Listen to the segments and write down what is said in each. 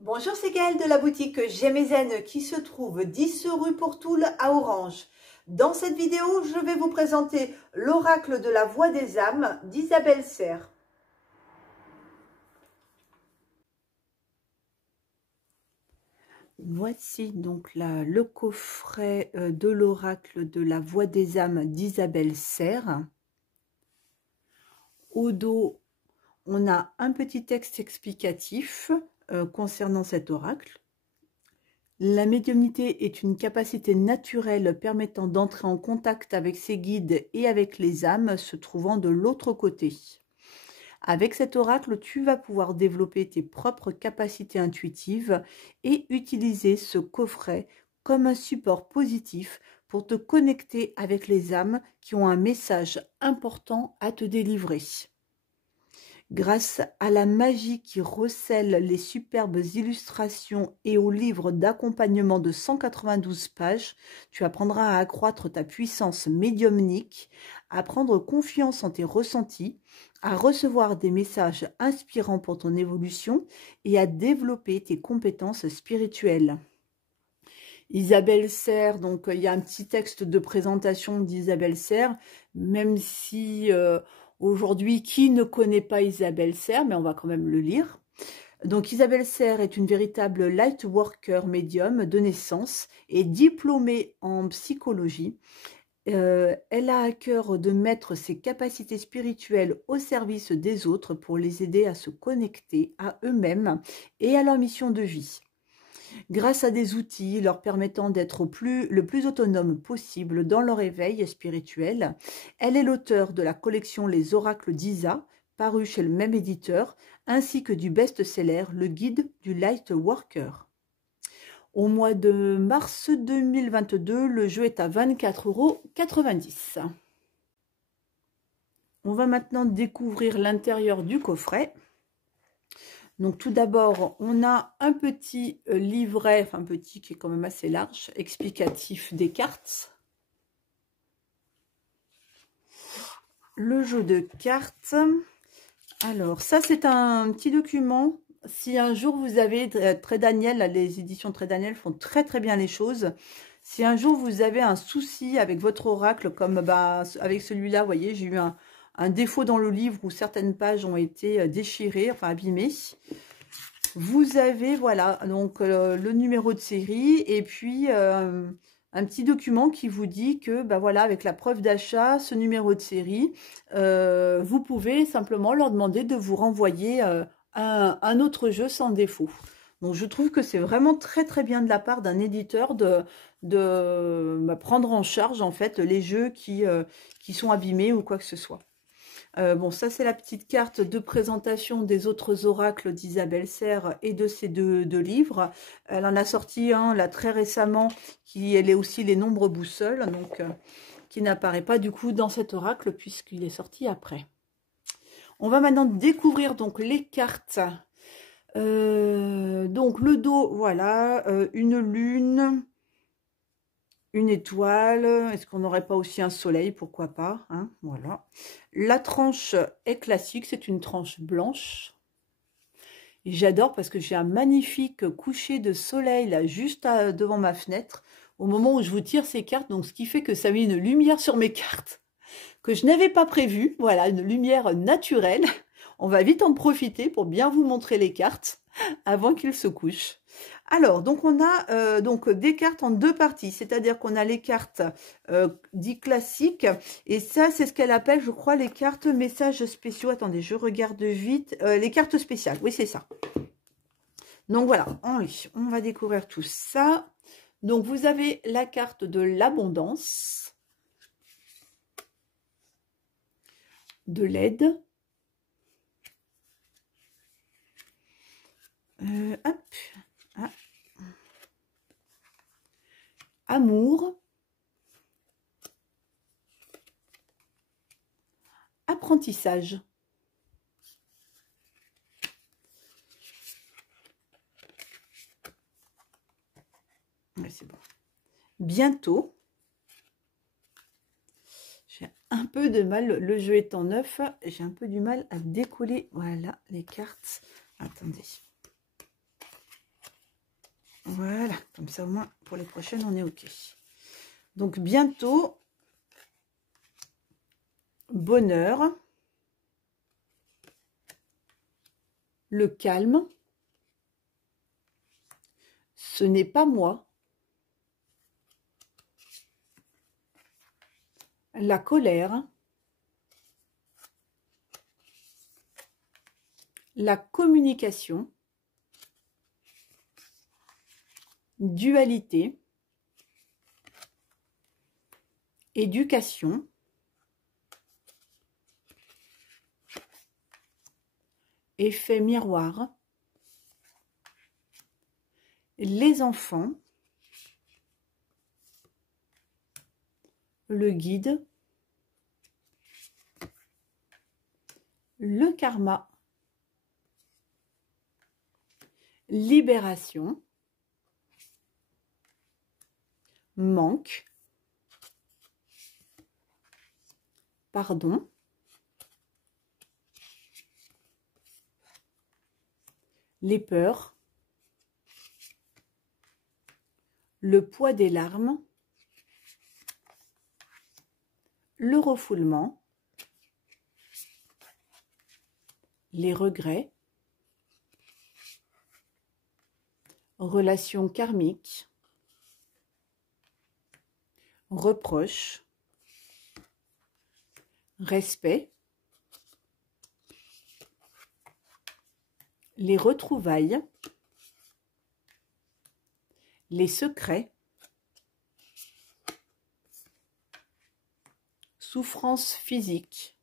Bonjour, c'est Gaëlle de la boutique J'aime Zen qui se trouve 10 rue Pourtoul à Orange. Dans cette vidéo, je vais vous présenter l'oracle de la voix des âmes d'Isabelle Serre. Voici donc le coffret de l'oracle de la voix des âmes d'Isabelle Serre. Au dos, on a un petit texte explicatif concernant cet oracle. La médiumnité est une capacité naturelle permettant d'entrer en contact avec ses guides et avec les âmes se trouvant de l'autre côté. Avec cet oracle, tu vas pouvoir développer tes propres capacités intuitives et utiliser ce coffret comme un support positif pour te connecter avec les âmes qui ont un message important à te délivrer. Grâce à la magie qui recèle les superbes illustrations et au livre d'accompagnement de 192 pages, tu apprendras à accroître ta puissance médiumnique, à prendre confiance en tes ressentis, à recevoir des messages inspirants pour ton évolution et à développer tes compétences spirituelles. Isabelle Serre, donc il y a un petit texte de présentation d'Isabelle Serre, même si aujourd'hui, qui ne connaît pas Isabelle Serre, mais on va quand même le lire. Donc Isabelle Serre est une véritable light worker médium de naissance et diplômée en psychologie. Elle a à cœur de mettre ses capacités spirituelles au service des autres pour les aider à se connecter à eux-mêmes et à leur mission de vie. Grâce à des outils leur permettant d'être le plus autonome possible dans leur éveil spirituel, elle est l'auteure de la collection Les Oracles d'Isa, paru chez le même éditeur, ainsi que du best-seller Le Guide du Light Worker. Au mois de mars 2022, le jeu est à 24,90 €. On va maintenant découvrir l'intérieur du coffret. Donc tout d'abord, on a un petit livret, enfin petit qui est quand même assez large, explicatif des cartes. Le jeu de cartes. Alors ça c'est un petit document. Si un jour vous avez Très Daniel, les éditions Très Daniel font très très bien les choses. Si un jour vous avez un souci avec votre oracle, comme avec celui-là, vous voyez, j'ai eu un défaut dans le livre où certaines pages ont été déchirées, enfin abîmées. Vous avez, voilà, donc le numéro de série et puis un petit document qui vous dit que, voilà, avec la preuve d'achat, ce numéro de série, vous pouvez simplement leur demander de vous renvoyer un autre jeu sans défaut. Donc, je trouve que c'est vraiment très, très bien de la part d'un éditeur de prendre en charge, en fait, les jeux qui sont abîmés ou quoi que ce soit. Bon, ça c'est la petite carte de présentation des autres oracles d'Isabelle Serre et de ces deux livres. Elle en a sorti un là très récemment, elle est aussi Les Nombres Boussoles, donc qui n'apparaît pas du coup dans cet oracle puisqu'il est sorti après. On va maintenant découvrir donc les cartes. Donc le dos, voilà, une lune, une étoile, est-ce qu'on n'aurait pas aussi un soleil, pourquoi pas, hein, voilà. La tranche est classique, c'est une tranche blanche. Et j'adore parce que j'ai un magnifique coucher de soleil là, juste devant ma fenêtre, au moment où je vous tire ces cartes, donc ce qui fait que ça met une lumière sur mes cartes que je n'avais pas prévue, voilà, une lumière naturelle. On va vite en profiter pour bien vous montrer les cartes avant qu'il se couche. Alors, donc on a donc des cartes en deux parties, c'est-à-dire qu'on a les cartes dites classiques, et ça c'est ce qu'elle appelle, je crois, les cartes messages spéciaux. Attendez, je regarde vite. Les cartes spéciales, oui c'est ça. Donc voilà, on va découvrir tout ça. Donc vous avez la carte de l'abondance, de l'aide, hop, ah. Amour, apprentissage. Ouais, c'est bon. Bientôt. J'ai un peu de mal, le jeu étant neuf, j'ai un peu du mal à décoller, voilà, les cartes. Attendez. Voilà, comme ça au moins pour les prochaines on est ok. Donc bientôt, bonheur, le calme, ce n'est pas moi, la colère, la communication, dualité, éducation, effet miroir, les enfants, le guide, le karma, libération, manque, pardon, les peurs, le poids des larmes, le refoulement, les regrets, relations karmiques, reproches, respect, les retrouvailles, les secrets, souffrance physique,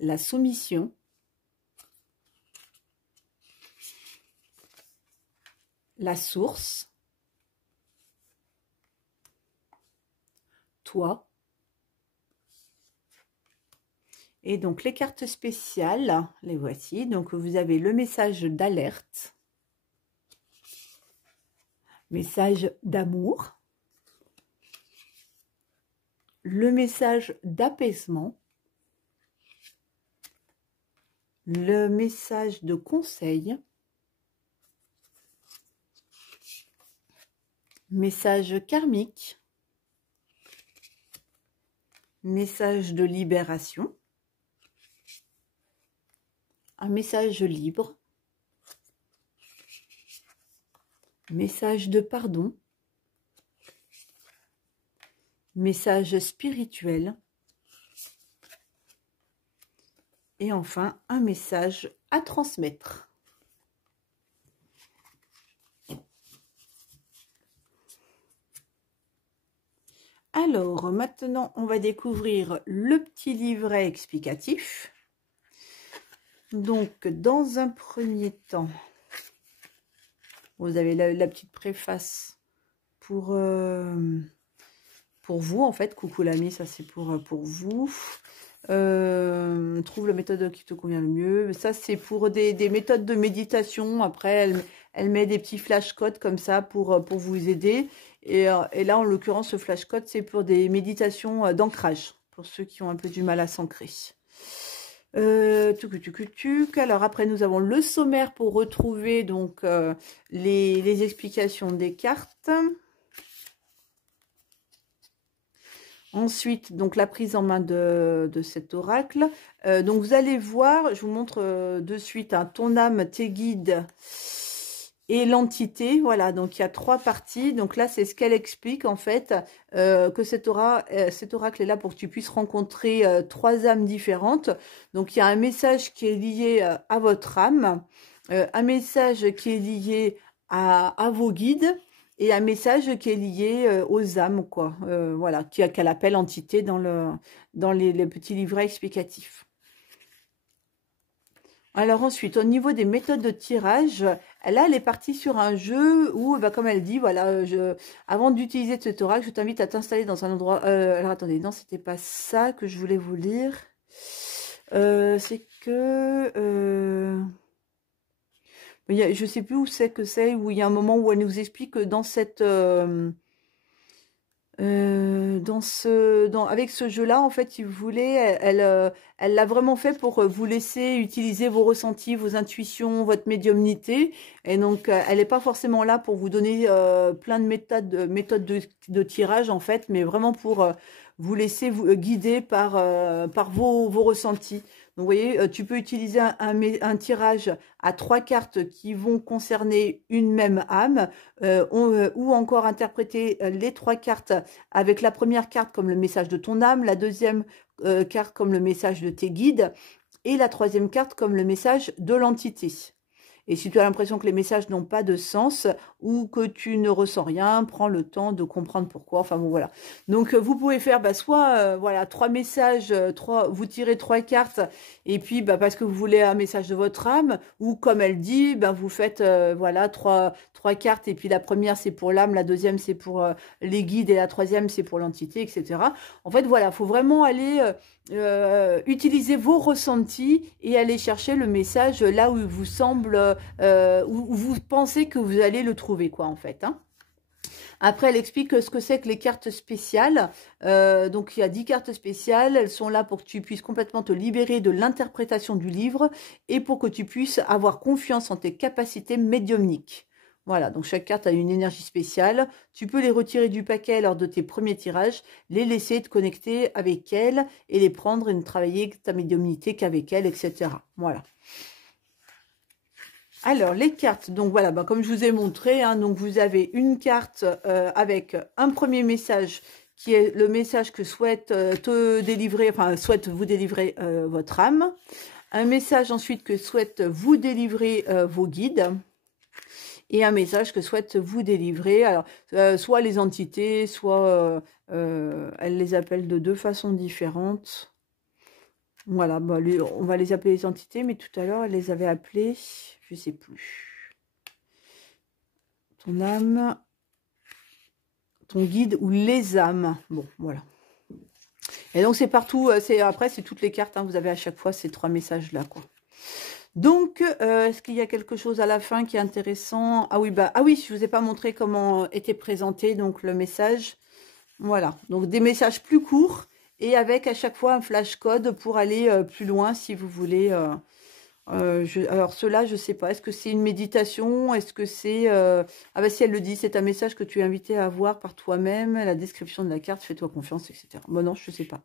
la soumission, la source, toi. Et donc les cartes spéciales, les voici. Donc vous avez le message d'alerte, message d'amour, le message d'apaisement, le message de conseil, message karmique, message de libération, un message libre, message de pardon, message spirituel et enfin un message à transmettre. Alors maintenant on va découvrir le petit livret explicatif. Donc dans un premier temps, vous avez la petite préface pour vous en fait. Coucou l'ami, ça c'est pour vous. Trouve la méthode qui te convient le mieux. Ça c'est pour des méthodes de méditation. Après elle met des petits flashcodes comme ça pour vous aider. Et là en l'occurrence ce flashcode c'est pour des méditations d'ancrage, pour ceux qui ont un peu du mal à s'ancrer. Alors après nous avons le sommaire pour retrouver donc les explications des cartes. Ensuite, donc la prise en main de cet oracle. Donc vous allez voir, je vous montre de suite, hein, ton âme, tes guides et l'entité. Voilà, donc il y a 3 parties. Donc là, c'est ce qu'elle explique en fait, que cet oracle est là pour que tu puisses rencontrer 3 âmes différentes. Donc il y a un message qui est lié à votre âme, un message qui est lié à vos guides, et un message qui est lié aux âmes, quoi. Voilà, qu'elle appelle entité dans les petits livrets explicatifs. Alors ensuite, au niveau des méthodes de tirage, là, elle est partie sur un jeu où, bah, comme elle dit, voilà, avant d'utiliser cet oracle, je t'invite à t'installer dans un endroit... alors attendez, non, c'était pas ça que je voulais vous lire. C'est que... je sais plus où c'est, où il y a un moment où elle nous explique que dans cette Avec ce jeu-là, en fait, si vous voulez, elle l'a vraiment fait pour vous laisser utiliser vos ressentis, vos intuitions, votre médiumnité. Et donc, elle n'est pas forcément là pour vous donner plein de méthodes de tirage, en fait, mais vraiment pour vous laisser guider par vos ressentis. Donc, vous voyez, tu peux utiliser un tirage à 3 cartes qui vont concerner une même âme, ou encore interpréter les 3 cartes avec la première carte comme le message de ton âme, la deuxième carte comme le message de tes guides et la troisième carte comme le message de l'entité. Et si tu as l'impression que les messages n'ont pas de sens ou que tu ne ressens rien, prends le temps de comprendre pourquoi. Enfin bon, voilà. Donc vous pouvez faire soit voilà 3 messages, vous tirez 3 cartes et puis parce que vous voulez un message de votre âme, ou comme elle dit, vous faites voilà 3 cartes et puis la première c'est pour l'âme, la deuxième c'est pour les guides et la troisième c'est pour l'entité, etc. En fait voilà, faut vraiment aller utiliser vos ressentis et aller chercher le message là où il vous semble, où vous pensez que vous allez le trouver, quoi, en fait. Hein. Après, elle explique ce que c'est que les cartes spéciales. Donc, il y a 10 cartes spéciales. Elles sont là pour que tu puisses complètement te libérer de l'interprétation du livre et pour que tu puisses avoir confiance en tes capacités médiumniques. Voilà, donc chaque carte a une énergie spéciale. Tu peux les retirer du paquet lors de tes premiers tirages, les laisser te connecter avec elles et les prendre et ne travailler ta médiumnité qu'avec elles, etc. Voilà. Alors, les cartes, donc voilà, comme je vous ai montré, hein, donc vous avez une carte avec un premier message qui est le message que souhaite te délivrer, enfin, souhaite vous délivrer votre âme. Un message ensuite que souhaite vous délivrer vos guides. Et un message que souhaite vous délivrer. Alors, soit les entités, soit elle les appelle de 2 façons différentes. Voilà, on va les appeler les entités, mais tout à l'heure, elle les avait appelées, je ne sais plus. Ton âme, ton guide ou les âmes. Bon, voilà. Et donc, c'est partout, après, c'est toutes les cartes, hein, vous avez à chaque fois ces 3 messages-là, quoi. Donc, est-ce qu'il y a quelque chose à la fin qui est intéressant? Ah oui, je ne vous ai pas montré comment était présenté donc le message. Voilà, donc des messages plus courts et avec à chaque fois un flash code pour aller plus loin si vous voulez. Alors cela, je ne sais pas. Est-ce que c'est une méditation? Est-ce que c'est... Ah si elle le dit, c'est un message que tu es invité à voir par toi-même. La description de la carte, fais-toi confiance, etc. Bon non, je ne sais pas.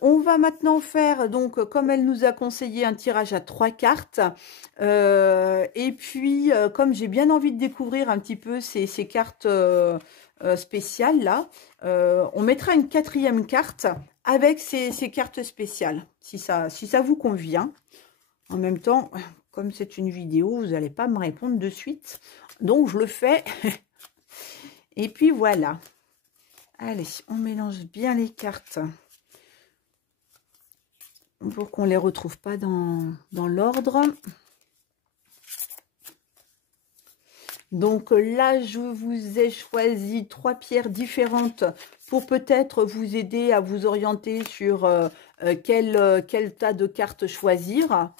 On va maintenant faire, donc, comme elle nous a conseillé, un tirage à 3 cartes. Et puis, comme j'ai bien envie de découvrir un petit peu ces cartes spéciales, là, on mettra une 4e carte avec ces cartes spéciales, si ça vous convient. En même temps, comme c'est une vidéo, vous n'allez pas me répondre de suite. Donc, je le fais. Et puis, voilà. Allez, on mélange bien les cartes pour qu'on ne les retrouve pas dans l'ordre. Donc là, je vous ai choisi 3 pierres différentes pour peut-être vous aider à vous orienter sur quel tas de cartes choisir.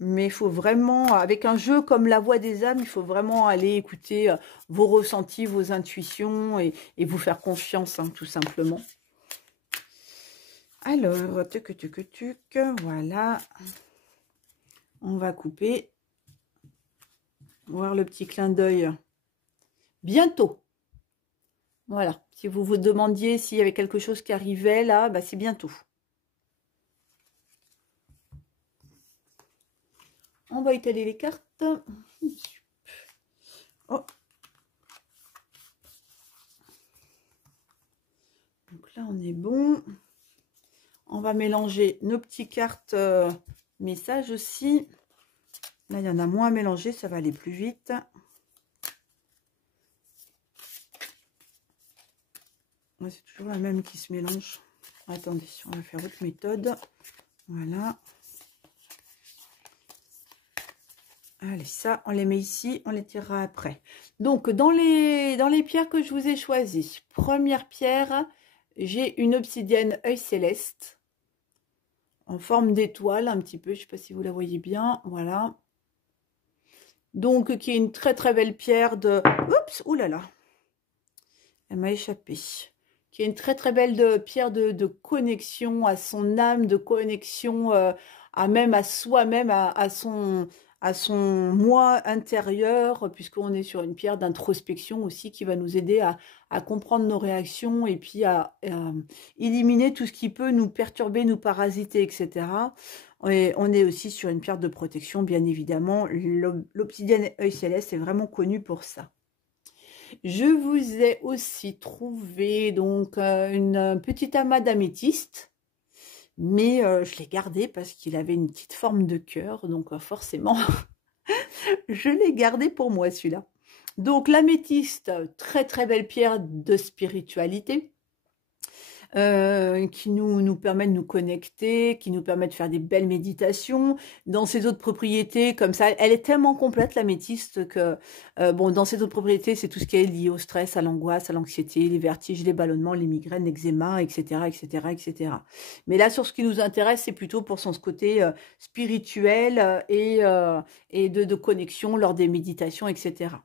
Mais il faut vraiment, avec un jeu comme la Voix des âmes, il faut vraiment aller écouter vos ressentis, vos intuitions et vous faire confiance, hein, tout simplement. Alors, tuc, voilà. On va couper. Voir le petit clin d'œil. Bientôt. Voilà. Si vous vous demandiez s'il y avait quelque chose qui arrivait là, c'est bientôt. On va étaler les cartes. Oh. Donc là, on est bon. On va mélanger nos petites cartes messages aussi. Là, il y en a moins à mélanger, ça va aller plus vite. Ouais, c'est toujours la même qui se mélange. Attendez, on va faire autre méthode. Voilà. Allez, ça, on les met ici, on les tirera après. Donc, dans les pierres que je vous ai choisies, première pierre, j'ai une obsidienne œil céleste en forme d'étoile, un petit peu, je ne sais pas si vous la voyez bien, voilà. Donc, qui est une très très belle pierre de... Oups, oulala. Elle m'a échappé. Qui est une très très belle pierre de connexion à son âme, de connexion à même à soi-même, à son moi intérieur, puisqu'on est sur une pierre d'introspection aussi qui va nous aider à comprendre nos réactions et puis à éliminer tout ce qui peut nous perturber, nous parasiter, etc. Et on est aussi sur une pierre de protection, bien évidemment. L'obsidienne œil céleste est vraiment connue pour ça. Je vous ai aussi trouvé donc une petite amas d'améthyste, mais je l'ai gardé parce qu'il avait une petite forme de cœur, donc forcément, je l'ai gardé pour moi celui-là. Donc l'améthyste, très très belle pierre de spiritualité. Qui nous permet de nous connecter, qui nous permet de faire des belles méditations. Dans ses autres propriétés, comme ça, elle est tellement complète, l'améthyste, que, bon, dans ses autres propriétés, c'est tout ce qui est lié au stress, à l'angoisse, à l'anxiété, les vertiges, les ballonnements, les migraines, l'eczéma, etc., etc., etc. Mais là, sur ce qui nous intéresse, c'est plutôt pour son côté spirituel et de connexion lors des méditations, etc.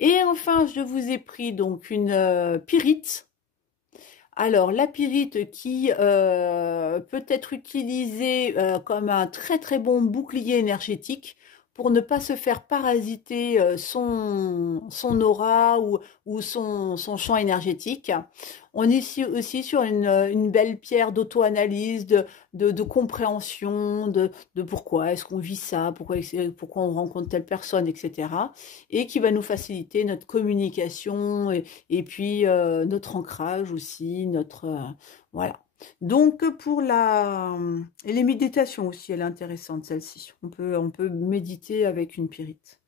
Et enfin, je vous ai pris donc une pyrite. Alors, la pyrite qui peut être utilisée comme un très très bon bouclier énergétique pour ne pas se faire parasiter son aura ou son champ énergétique. On est ici aussi sur une belle pierre d'auto-analyse, de compréhension, de pourquoi est-ce qu'on vit ça, pourquoi on rencontre telle personne, etc. Et qui va nous faciliter notre communication et puis notre ancrage aussi, voilà. Donc pour les méditations aussi, elle est intéressante celle-ci. On peut méditer avec une pyrite.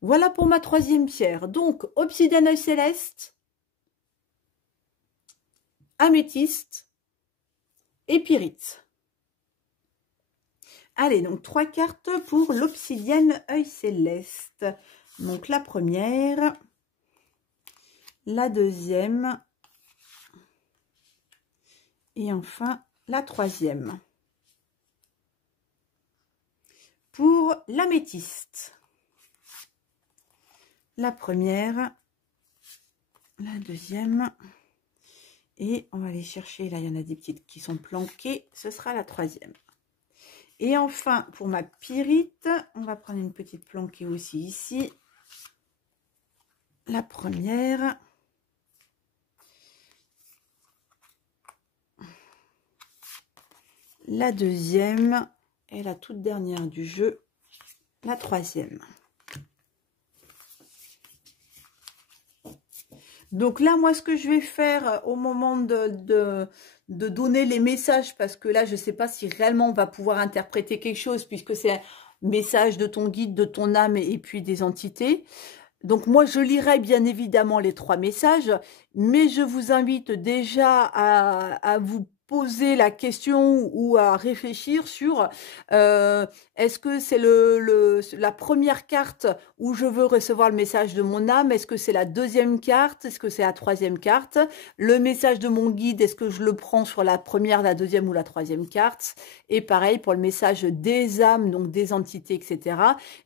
Voilà pour ma troisième pierre. Donc obsidienne œil céleste, améthyste et pyrite. Allez, donc 3 cartes pour l'obsidienne œil céleste. Donc la première, la deuxième et enfin la troisième. Pour l'améthyste, la première, la deuxième et on va aller chercher, là il y en a des petites qui sont planquées, ce sera la troisième. Et enfin pour ma pyrite, on va prendre une petite planquée aussi ici. La première, la deuxième et la toute dernière du jeu, la troisième. Donc là, moi, ce que je vais faire au moment de donner les messages, parce que là, je ne sais pas si réellement on va pouvoir interpréter quelque chose, puisque c'est un message de ton guide, de ton âme et puis des entités. Donc moi, je lirai bien évidemment les 3 messages, mais je vous invite déjà à vous poser la question ou à réfléchir sur est-ce que c'est la première carte où je veux recevoir le message de mon âme, est-ce que c'est la deuxième carte, est-ce que c'est la troisième carte, le message de mon guide, est-ce que je le prends sur la première, la deuxième ou la troisième carte, et pareil pour le message des âmes, donc des entités, etc.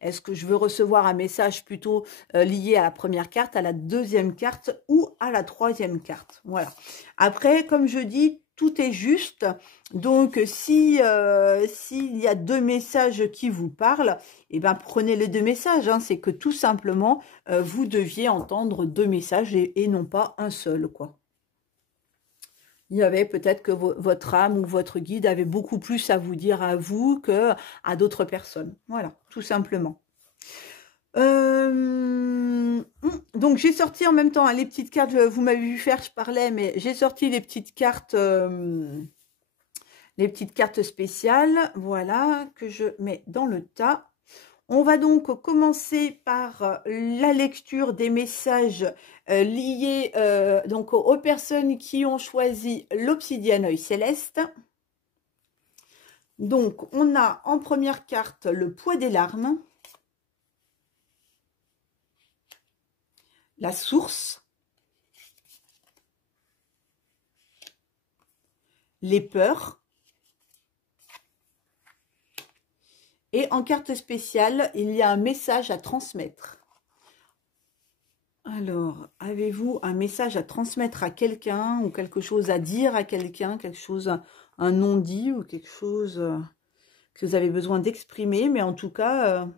Est-ce que je veux recevoir un message plutôt lié à la première carte, à la deuxième carte ou à la troisième carte. Voilà. Après, comme je dis, tout est juste. Donc, s'il y a 2 messages qui vous parlent, eh ben, prenez les 2 messages. Hein. C'est que tout simplement, vous deviez entendre 2 messages et non pas un seul, quoi. Il y avait peut-être que votre âme ou votre guide avait beaucoup plus à vous dire à vous que à d'autres personnes. Voilà, tout simplement. Donc j'ai sorti en même temps les petites cartes, vous m'avez vu faire, je parlais, mais j'ai sorti les petites cartes spéciales, voilà, que je mets dans le tas. On va donc commencer par la lecture des messages liés donc aux personnes qui ont choisi l'obsidienne œil céleste. Donc on a en première carte le poids des larmes. La source, les peurs, et en carte spéciale, il y a un message à transmettre. Alors, avez-vous un message à transmettre à quelqu'un ou quelque chose à dire à quelqu'un, quelque chose, un non-dit ou quelque chose que vous avez besoin d'exprimer, mais en tout cas,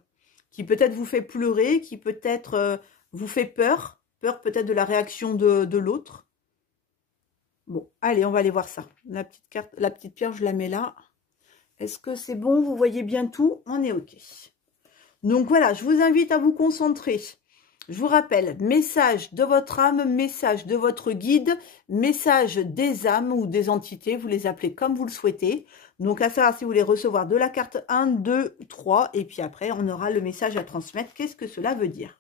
qui peut-être vous fait pleurer, qui peut-être vous fait peur, peur peut-être de la réaction de l'autre. Bon, allez, on va aller voir ça. La petite carte, la petite pierre, je la mets là. Est-ce que c'est bon? Vous voyez bien tout? On est OK. Donc voilà, je vous invite à vous concentrer. Je vous rappelle, message de votre âme, message de votre guide, message des âmes ou des entités, vous les appelez comme vous le souhaitez. Donc à savoir si vous voulez recevoir de la carte 1, 2, 3, et puis après on aura le message à transmettre. Qu'est-ce que cela veut dire?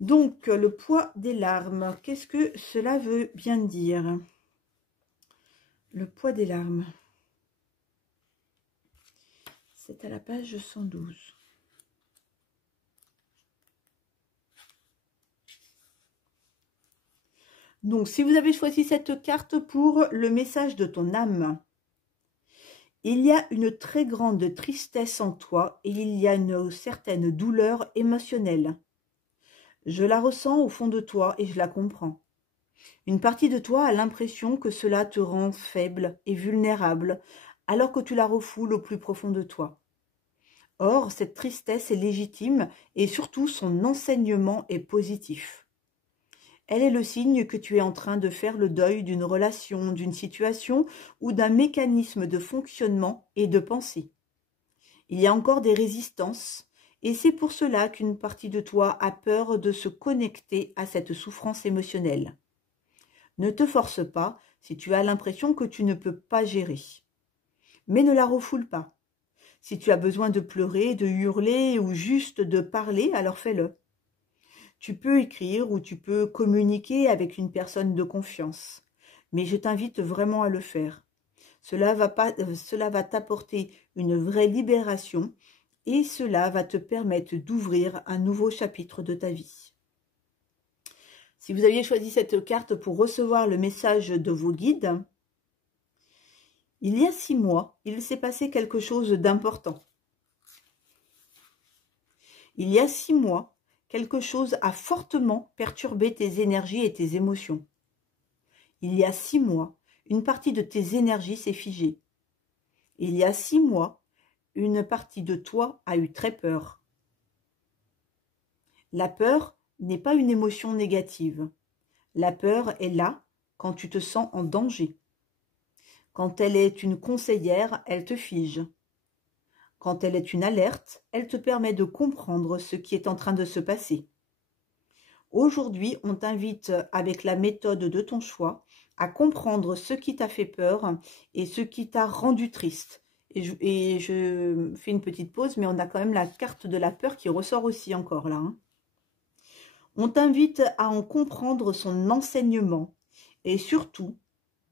Donc le poids des larmes, qu'est-ce que cela veut bien dire? Le poids des larmes. C'est à la page 112. Donc, si vous avez choisi cette carte pour le message de ton âme, il y a une très grande tristesse en toi et il y a une certaine douleur émotionnelle. Je la ressens au fond de toi et je la comprends. Une partie de toi a l'impression que cela te rend faible et vulnérable, alors que tu la refoules au plus profond de toi. Or, cette tristesse est légitime et surtout son enseignement est positif. Elle est le signe que tu es en train de faire le deuil d'une relation, d'une situation ou d'un mécanisme de fonctionnement et de pensée. Il y a encore des résistances et c'est pour cela qu'une partie de toi a peur de se connecter à cette souffrance émotionnelle. Ne te force pas si tu as l'impression que tu ne peux pas gérer. Mais ne la refoule pas. Si tu as besoin de pleurer, de hurler ou juste de parler, alors fais-le. Tu peux écrire ou tu peux communiquer avec une personne de confiance. Mais je t'invite vraiment à le faire. Cela va t'apporter une vraie libération et cela va te permettre d'ouvrir un nouveau chapitre de ta vie. Si vous aviez choisi cette carte pour recevoir le message de vos guides, il y a 6 mois, il s'est passé quelque chose d'important. Il y a 6 mois, quelque chose a fortement perturbé tes énergies et tes émotions. Il y a 6 mois, une partie de tes énergies s'est figée. Il y a 6 mois, une partie de toi a eu très peur. La peur n'est pas une émotion négative. La peur est là quand tu te sens en danger. Quand elle est une conseillère, elle te fige. Quand elle est une alerte, elle te permet de comprendre ce qui est en train de se passer. Aujourd'hui, on t'invite avec la méthode de ton choix à comprendre ce qui t'a fait peur et ce qui t'a rendu triste. Et je fais une petite pause, mais on a quand même la carte de la peur qui ressort aussi encore là. On t'invite à en comprendre son enseignement et surtout,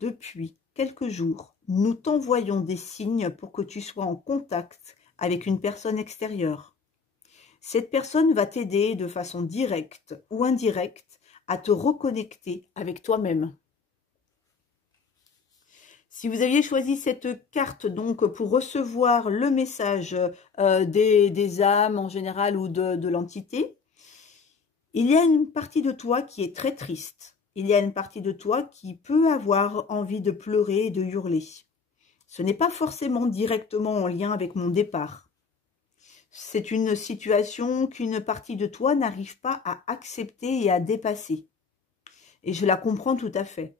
depuis quelques jours, nous t'envoyons des signes pour que tu sois en contact avec une personne extérieure. Cette personne va t'aider de façon directe ou indirecte à te reconnecter avec toi-même. Si vous aviez choisi cette carte donc pour recevoir le message des âmes en général ou de l'entité, il y a une partie de toi qui est très triste. Il y a une partie de toi qui peut avoir envie de pleurer et de hurler. Ce n'est pas forcément directement en lien avec mon départ. C'est une situation qu'une partie de toi n'arrive pas à accepter et à dépasser. Et je la comprends tout à fait.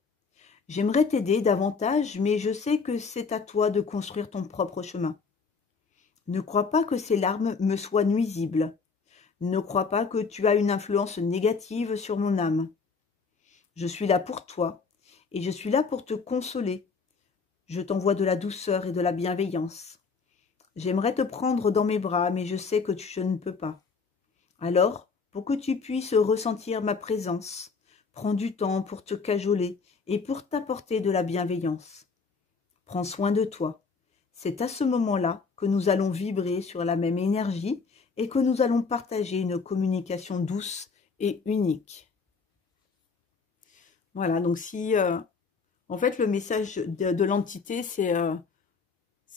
J'aimerais t'aider davantage, mais je sais que c'est à toi de construire ton propre chemin. Ne crois pas que ces larmes me soient nuisibles. Ne crois pas que tu as une influence négative sur mon âme. Je suis là pour toi et je suis là pour te consoler. Je t'envoie de la douceur et de la bienveillance. J'aimerais te prendre dans mes bras, mais je sais que je ne peux pas. Alors, pour que tu puisses ressentir ma présence, prends du temps pour te cajoler et pour t'apporter de la bienveillance. Prends soin de toi. C'est à ce moment-là que nous allons vibrer sur la même énergie et que nous allons partager une communication douce et unique. Voilà, donc si... en fait, le message de l'entité, c'est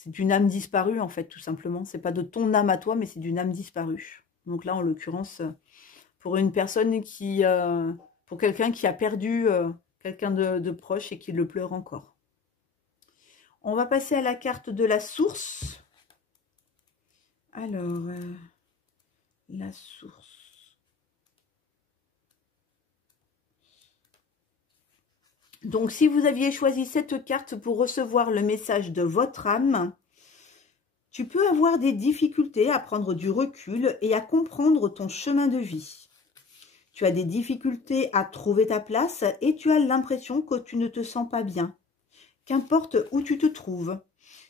d'une âme disparue, en fait, tout simplement. C'est pas de ton âme à toi, mais c'est d'une âme disparue. Donc là, en l'occurrence, pour une personne qui, pour quelqu'un qui a perdu quelqu'un de proche et qui le pleure encore. On va passer à la carte de la source. Alors, la source. Donc, si vous aviez choisi cette carte pour recevoir le message de votre âme, tu peux avoir des difficultés à prendre du recul et à comprendre ton chemin de vie. Tu as des difficultés à trouver ta place et tu as l'impression que tu ne te sens pas bien. Qu'importe où tu te trouves,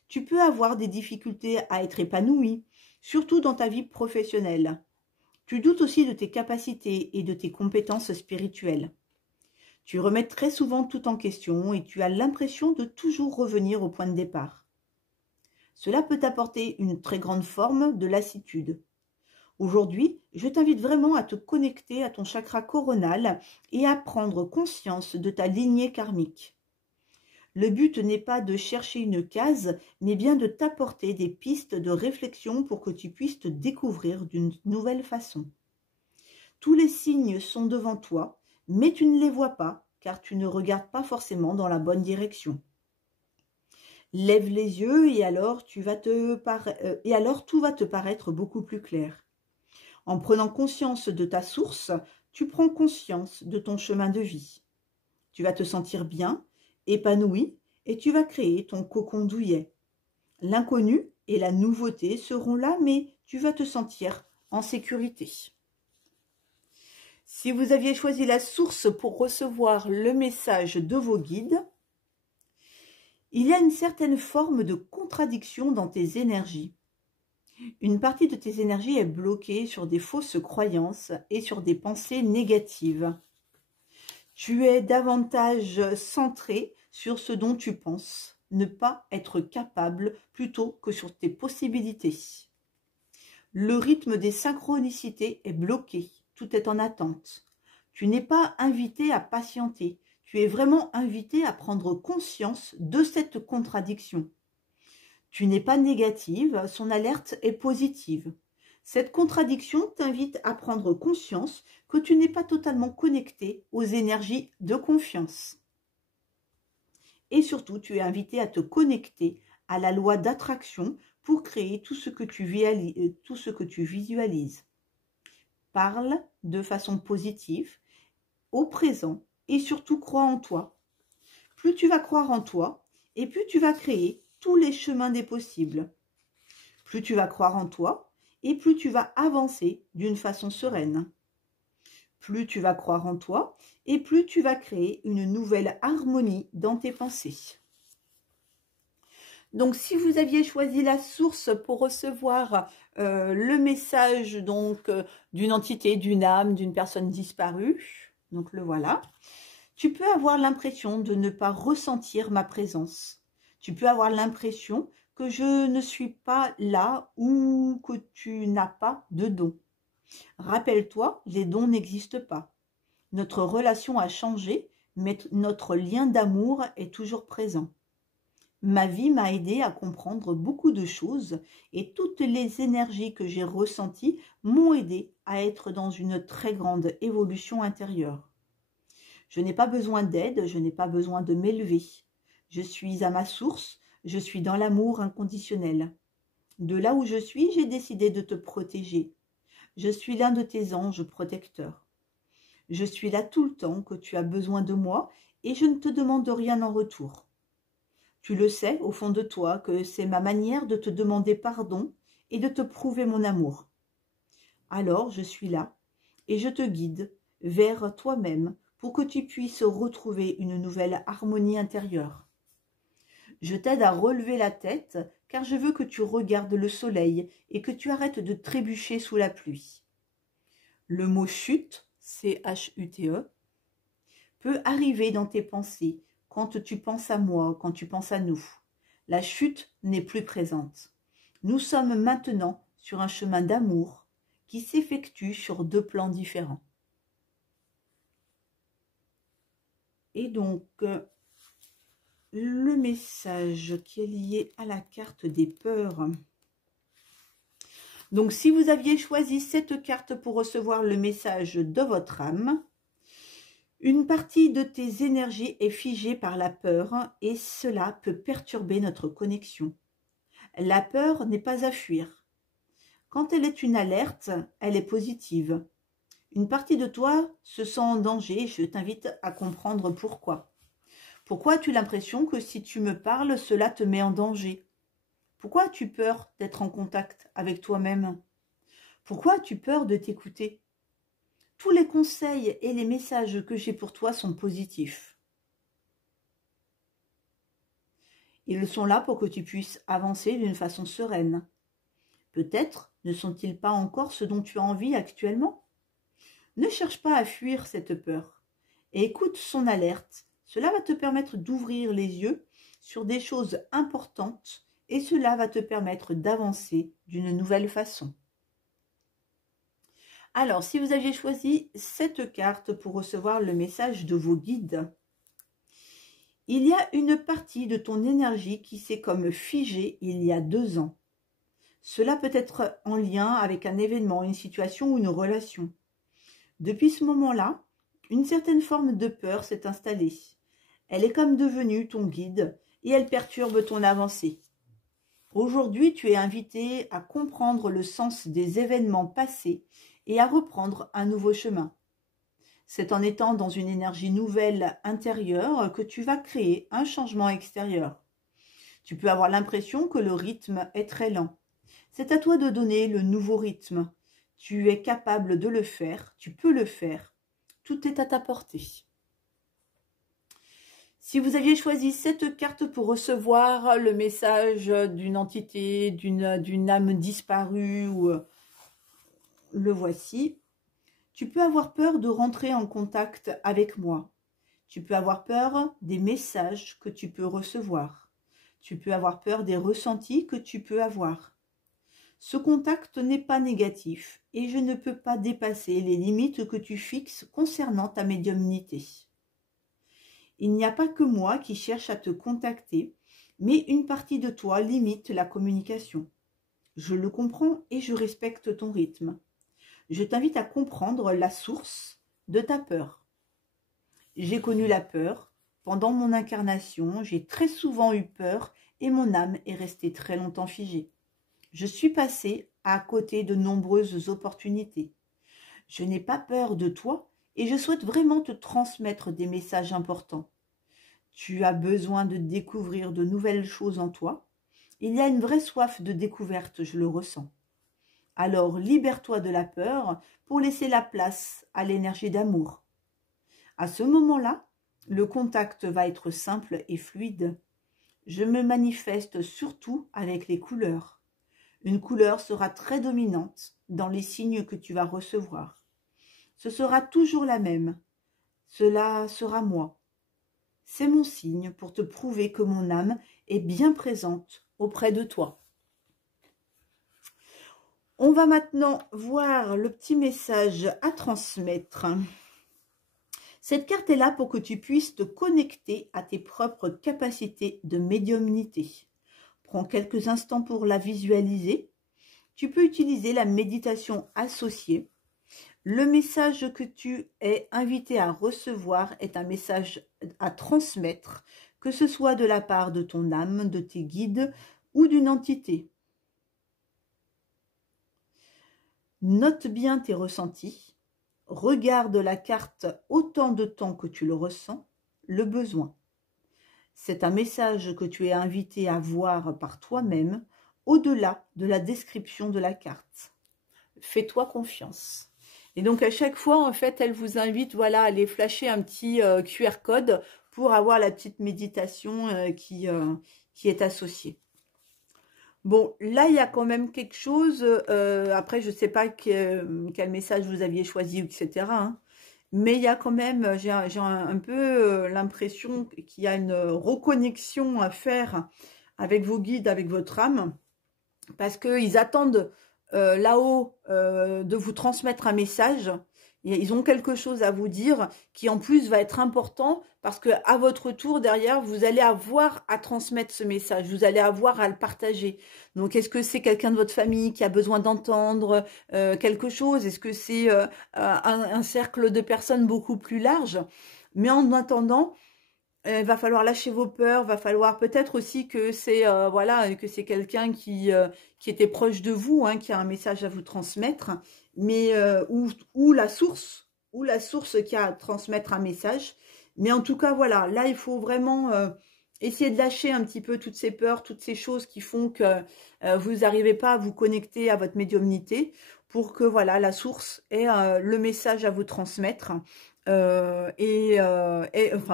tu peux avoir des difficultés à être épanoui, surtout dans ta vie professionnelle. Tu doutes aussi de tes capacités et de tes compétences spirituelles. Tu remets très souvent tout en question et tu as l'impression de toujours revenir au point de départ. Cela peut t'apporter une très grande forme de lassitude. Aujourd'hui, je t'invite vraiment à te connecter à ton chakra coronal et à prendre conscience de ta lignée karmique. Le but n'est pas de chercher une case, mais bien de t'apporter des pistes de réflexion pour que tu puisses te découvrir d'une nouvelle façon. Tous les signes sont devant toi, mais tu ne les vois pas, car tu ne regardes pas forcément dans la bonne direction. Lève les yeux et alors tout va te paraître beaucoup plus clair. En prenant conscience de ta source, tu prends conscience de ton chemin de vie. Tu vas te sentir bien, épanoui, et tu vas créer ton cocon douillet. L'inconnu et la nouveauté seront là, mais tu vas te sentir en sécurité. Si vous aviez choisi la source pour recevoir le message de vos guides, il y a une certaine forme de contradiction dans tes énergies. Une partie de tes énergies est bloquée sur des fausses croyances et sur des pensées négatives. Tu es davantage centré sur ce dont tu penses, ne pas être capable plutôt que sur tes possibilités. Le rythme des synchronicités est bloqué, tout est en attente. Tu n'es pas invité à patienter, tu es vraiment invité à prendre conscience de cette contradiction. Tu n'es pas négative, son alerte est positive. Cette contradiction t'invite à prendre conscience que tu n'es pas totalement connecté aux énergies de confiance. Et surtout, tu es invité à te connecter à la loi d'attraction pour créer tout ce que tu visualises. Parle de façon positive, au présent, et surtout crois en toi. Plus tu vas croire en toi, et plus tu vas créer tous les chemins des possibles. Plus tu vas croire en toi, et plus tu vas avancer d'une façon sereine. Plus tu vas croire en toi, et plus tu vas créer une nouvelle harmonie dans tes pensées. Donc, si vous aviez choisi la source pour recevoir le message d'une entité, d'une âme, d'une personne disparue, donc le voilà, tu peux avoir l'impression de ne pas ressentir ma présence. Tu peux avoir l'impression que je ne suis pas là ou que tu n'as pas de dons. Rappelle-toi, les dons n'existent pas. Notre relation a changé, mais notre lien d'amour est toujours présent. Ma vie m'a aidé à comprendre beaucoup de choses et toutes les énergies que j'ai ressenties m'ont aidé à être dans une très grande évolution intérieure. Je n'ai pas besoin d'aide, je n'ai pas besoin de m'élever. Je suis à ma source, je suis dans l'amour inconditionnel. De là où je suis, j'ai décidé de te protéger. Je suis l'un de tes anges protecteurs. Je suis là tout le temps que tu as besoin de moi et je ne te demande rien en retour. Tu le sais au fond de toi que c'est ma manière de te demander pardon et de te prouver mon amour. Alors je suis là et je te guide vers toi-même pour que tu puisses retrouver une nouvelle harmonie intérieure. Je t'aide à relever la tête car je veux que tu regardes le soleil et que tu arrêtes de trébucher sous la pluie. Le mot chute, C-H-U-T-E, peut arriver dans tes pensées quand tu penses à moi, quand tu penses à nous. La chute n'est plus présente. Nous sommes maintenant sur un chemin d'amour qui s'effectue sur deux plans différents. Et donc, le message qui est lié à la carte des peurs. Donc, si vous aviez choisi cette carte pour recevoir le message de votre âme, une partie de tes énergies est figée par la peur et cela peut perturber notre connexion. La peur n'est pas à fuir. Quand elle est une alerte, elle est positive. Une partie de toi se sent en danger et je t'invite à comprendre pourquoi. Pourquoi as-tu l'impression que si tu me parles, cela te met en danger? Pourquoi as-tu peur d'être en contact avec toi-même? Pourquoi as-tu peur de t'écouter? Tous les conseils et les messages que j'ai pour toi sont positifs. Ils sont là pour que tu puisses avancer d'une façon sereine. Peut-être ne sont-ils pas encore ce dont tu as envie actuellement? Ne cherche pas à fuir cette peur et écoute son alerte. Cela va te permettre d'ouvrir les yeux sur des choses importantes et cela va te permettre d'avancer d'une nouvelle façon. Alors, si vous aviez choisi cette carte pour recevoir le message de vos guides, il y a une partie de ton énergie qui s'est comme figée il y a 2 ans. Cela peut être en lien avec un événement, une situation ou une relation. Depuis ce moment-là, une certaine forme de peur s'est installée. Elle est comme devenue ton guide et elle perturbe ton avancée. Aujourd'hui, tu es invité à comprendre le sens des événements passés et à reprendre un nouveau chemin. C'est en étant dans une énergie nouvelle intérieure que tu vas créer un changement extérieur. Tu peux avoir l'impression que le rythme est très lent. C'est à toi de donner le nouveau rythme. Tu es capable de le faire, tu peux le faire. Tout est à ta portée. Si vous aviez choisi cette carte pour recevoir le message d'une entité, d'une âme disparue, ou le voici, tu peux avoir peur de rentrer en contact avec moi. Tu peux avoir peur des messages que tu peux recevoir. Tu peux avoir peur des ressentis que tu peux avoir. Ce contact n'est pas négatif et je ne peux pas dépasser les limites que tu fixes concernant ta médiumnité. Il n'y a pas que moi qui cherche à te contacter, mais une partie de toi limite la communication. Je le comprends et je respecte ton rythme. Je t'invite à comprendre la source de ta peur. J'ai connu la peur. Pendant mon incarnation, j'ai très souvent eu peur et mon âme est restée très longtemps figée. Je suis passée à côté de nombreuses opportunités. Je n'ai pas peur de toi et je souhaite vraiment te transmettre des messages importants. Tu as besoin de découvrir de nouvelles choses en toi. Il y a une vraie soif de découverte, je le ressens. Alors libère-toi de la peur pour laisser la place à l'énergie d'amour. À ce moment-là, le contact va être simple et fluide. Je me manifeste surtout avec les couleurs. Une couleur sera très dominante dans les signes que tu vas recevoir. Ce sera toujours la même. Cela sera moi. C'est mon signe pour te prouver que mon âme est bien présente auprès de toi. On va maintenant voir le petit message à transmettre. Cette carte est là pour que tu puisses te connecter à tes propres capacités de médiumnité. Prends quelques instants pour la visualiser. Tu peux utiliser la méditation associée. Le message que tu es invité à recevoir est un message à transmettre, que ce soit de la part de ton âme, de tes guides ou d'une entité. Note bien tes ressentis. Regarde la carte autant de temps que tu le ressens, le besoin. C'est un message que tu es invité à voir par toi-même, au-delà de la description de la carte. Fais-toi confiance. Et donc, à chaque fois, en fait, elle vous invite, voilà, à aller flasher un petit QR code pour avoir la petite méditation qui est associée. Bon, là, il y a quand même quelque chose. Après, je ne sais pas quel message vous aviez choisi, etc. Hein, mais il y a quand même, j'ai un peu l'impression qu'il y a une reconnexion à faire avec vos guides, avec votre âme, parce qu'ils attendent là-haut de vous transmettre un message. Ils ont quelque chose à vous dire qui en plus va être important parce que à votre tour derrière, vous allez avoir à transmettre ce message, vous allez avoir à le partager. Donc est-ce que c'est quelqu'un de votre famille qui a besoin d'entendre quelque chose? Est-ce que c'est un cercle de personnes beaucoup plus large? Mais en attendant, il va falloir lâcher vos peurs, va falloir peut-être aussi que c'est voilà, que c'est quelqu'un qui était proche de vous, hein, qui a un message à vous transmettre, mais ou la source qui a à transmettre un message. Mais en tout cas, voilà, là il faut vraiment essayer de lâcher un petit peu toutes ces peurs, toutes ces choses qui font que vous n'arrivez pas à vous connecter à votre médiumnité, pour que voilà, la source ait le message à vous transmettre. Enfin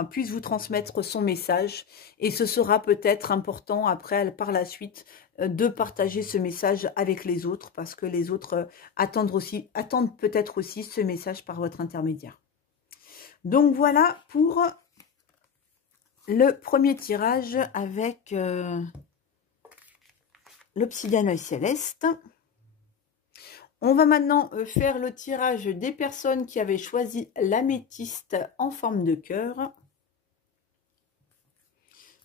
puisse vous transmettre son message, et ce sera peut-être important après par la suite de partager ce message avec les autres, parce que les autres attendent peut-être aussi ce message par votre intermédiaire. Donc voilà pour le premier tirage avec l'obsidienne œil céleste. On va maintenant faire le tirage des personnes qui avaient choisi l'améthyste en forme de cœur.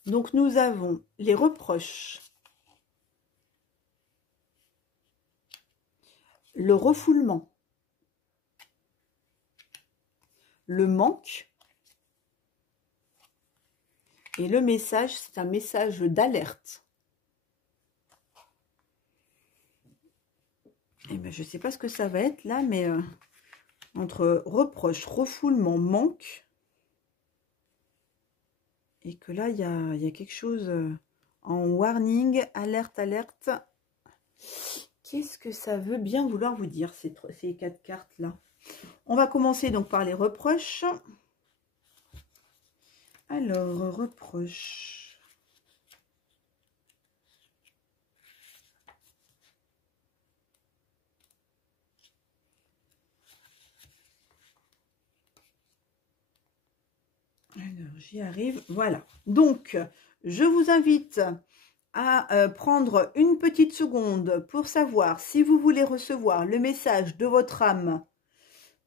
Donc nous avons les reproches, le refoulement, le manque et le message, c'est un message d'alerte. Eh ben, je ne sais pas ce que ça va être là, mais entre reproche, refoulement, manque, et que là, il y a quelque chose en warning, alerte, alerte. Qu'est-ce que ça veut bien vouloir vous dire, ces 4 cartes-là? On va commencer donc par les reproches. Alors, reproches. Alors, j'y arrive. Voilà. Donc, je vous invite à prendre une petite seconde pour savoir si vous voulez recevoir le message de votre âme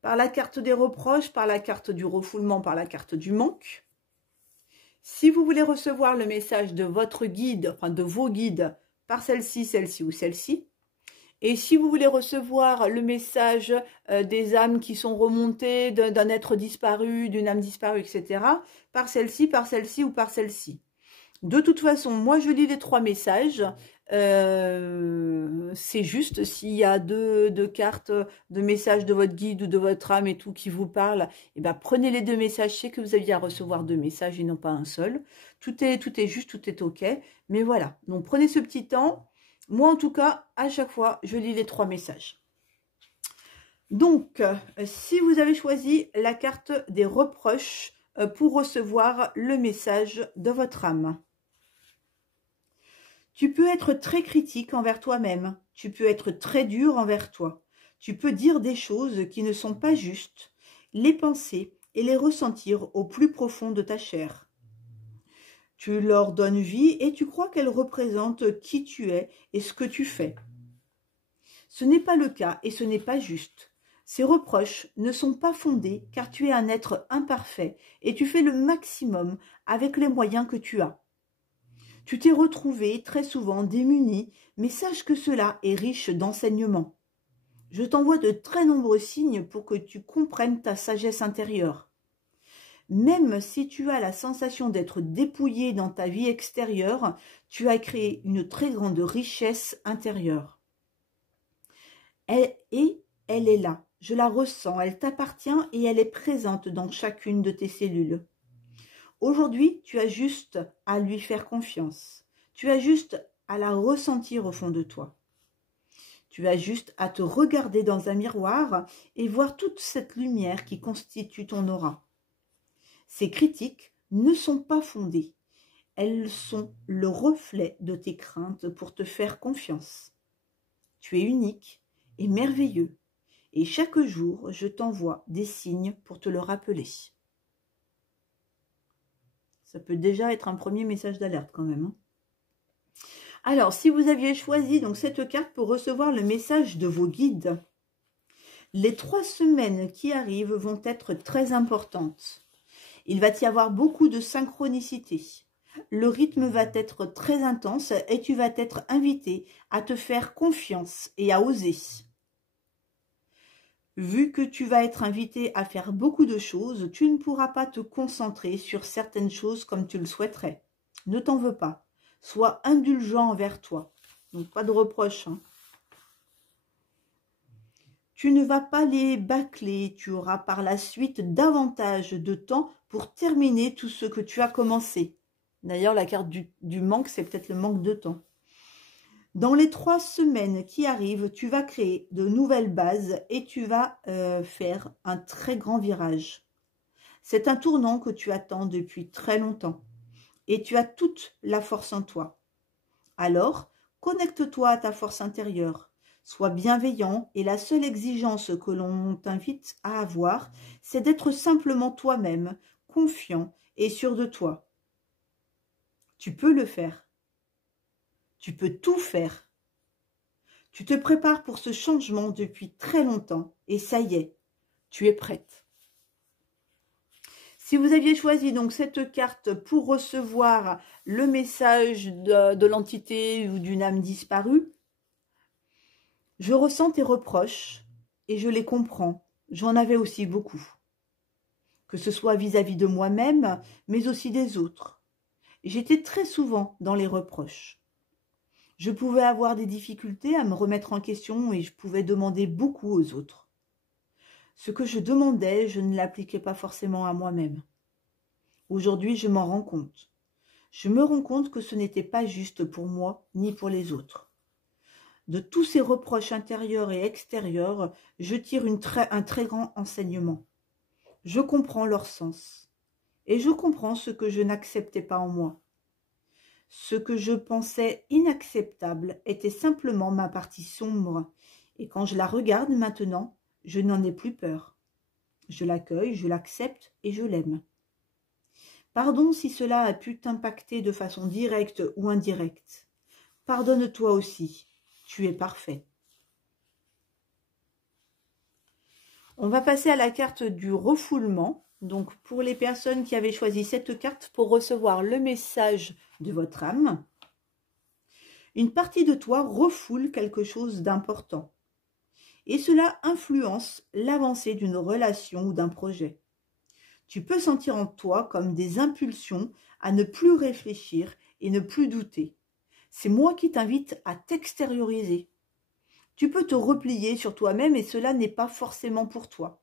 par la carte des reproches, par la carte du refoulement, par la carte du manque. Si vous voulez recevoir le message de votre guide, enfin de vos guides, par celle-ci, celle-ci ou celle-ci. Et si vous voulez recevoir le message des âmes qui sont remontées, d'un être disparu, d'une âme disparue, etc., par celle-ci ou par celle-ci. De toute façon, moi je lis les 3 messages. C'est juste s'il y a deux cartes de messages de votre guide ou de votre âme et tout qui vous parlent, et ben prenez les 2 messages. Je sais que vous aviez à recevoir 2 messages et non pas un seul. Tout est juste, tout est ok. Mais voilà, donc prenez ce petit temps. Moi, en tout cas, à chaque fois, je lis les 3 messages. Donc, si vous avez choisi la carte des reproches pour recevoir le message de votre âme. Tu peux être très critique envers toi-même. Tu peux être très dur envers toi. Tu peux dire des choses qui ne sont pas justes, les penser et les ressentir au plus profond de ta chair. Tu leur donnes vie et tu crois qu'elles représentent qui tu es et ce que tu fais. Ce n'est pas le cas et ce n'est pas juste. Ces reproches ne sont pas fondés car tu es un être imparfait et tu fais le maximum avec les moyens que tu as. Tu t'es retrouvé très souvent démuni, mais sache que cela est riche d'enseignements. Je t'envoie de très nombreux signes pour que tu comprennes ta sagesse intérieure. Même si tu as la sensation d'être dépouillé dans ta vie extérieure, tu as créé une très grande richesse intérieure. Elle est là, je la ressens, elle t'appartient et elle est présente dans chacune de tes cellules. Aujourd'hui, tu as juste à lui faire confiance. Tu as juste à la ressentir au fond de toi. Tu as juste à te regarder dans un miroir et voir toute cette lumière qui constitue ton aura. Ces critiques ne sont pas fondées. Elles sont le reflet de tes craintes pour te faire confiance. Tu es unique et merveilleux. Et chaque jour, je t'envoie des signes pour te le rappeler. Ça peut déjà être un premier message d'alerte quand même. Alors, si vous aviez choisi donc cette carte pour recevoir le message de vos guides, Les 3 semaines qui arrivent vont être très importantes. Il va y avoir beaucoup de synchronicité. Le rythme va être très intense et tu vas être invité à te faire confiance et à oser. Vu que tu vas être invité à faire beaucoup de choses, tu ne pourras pas te concentrer sur certaines choses comme tu le souhaiterais. Ne t'en veux pas. Sois indulgent envers toi. Donc pas de reproches. Hein. Tu ne vas pas les bâcler. Tu auras par la suite davantage de temps pour terminer tout ce que tu as commencé. D'ailleurs, la carte du manque, c'est peut-être le manque de temps. Dans les 3 semaines qui arrivent, tu vas créer de nouvelles bases et tu vas faire un très grand virage. C'est un tournant que tu attends depuis très longtemps et tu as toute la force en toi. Alors, connecte-toi à ta force intérieure. Sois bienveillant et la seule exigence que l'on t'invite à avoir, c'est d'être simplement toi-même, confiant et sûr de toi. Tu peux le faire. Tu peux tout faire. Tu te prépares pour ce changement depuis très longtemps et ça y est, tu es prête. Si vous aviez choisi donc cette carte pour recevoir le message de l'entité ou d'une âme disparue, je ressens tes reproches et je les comprends. J'en avais aussi beaucoup. Que ce soit vis-à-vis de moi-même, mais aussi des autres. J'étais très souvent dans les reproches. Je pouvais avoir des difficultés à me remettre en question et je pouvais demander beaucoup aux autres. Ce que je demandais, je ne l'appliquais pas forcément à moi-même. Aujourd'hui, je m'en rends compte. Je me rends compte que ce n'était pas juste pour moi ni pour les autres. De tous ces reproches intérieurs et extérieurs, je tire un très grand enseignement. Je comprends leur sens et je comprends ce que je n'acceptais pas en moi. Ce que je pensais inacceptable était simplement ma partie sombre, et quand je la regarde maintenant, je n'en ai plus peur. Je l'accueille, je l'accepte et je l'aime. Pardon si cela a pu t'impacter de façon directe ou indirecte. Pardonne-toi aussi, tu es parfait. On va passer à la carte du refoulement. Donc, pour les personnes qui avaient choisi cette carte pour recevoir le message de votre âme, une partie de toi refoule quelque chose d'important. Et cela influence l'avancée d'une relation ou d'un projet. Tu peux sentir en toi comme des impulsions à ne plus réfléchir et ne plus douter. C'est moi qui t'invite à t'extérioriser. Tu peux te replier sur toi-même et cela n'est pas forcément pour toi.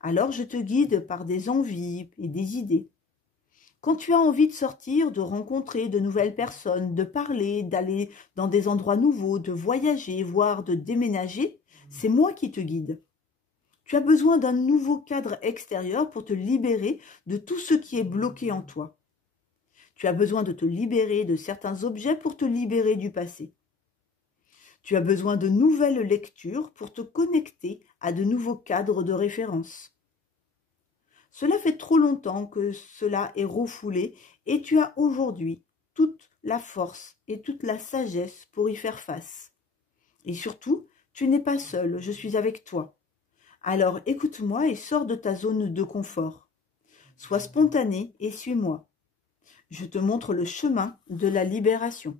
Alors je te guide par des envies et des idées. Quand tu as envie de sortir, de rencontrer de nouvelles personnes, de parler, d'aller dans des endroits nouveaux, de voyager, voire de déménager, c'est moi qui te guide. Tu as besoin d'un nouveau cadre extérieur pour te libérer de tout ce qui est bloqué en toi. Tu as besoin de te libérer de certains objets pour te libérer du passé. Tu as besoin de nouvelles lectures pour te connecter à de nouveaux cadres de référence. Cela fait trop longtemps que cela est refoulé et tu as aujourd'hui toute la force et toute la sagesse pour y faire face. Et surtout, tu n'es pas seul, je suis avec toi. Alors écoute-moi et sors de ta zone de confort. Sois spontané et suis-moi. Je te montre le chemin de la libération.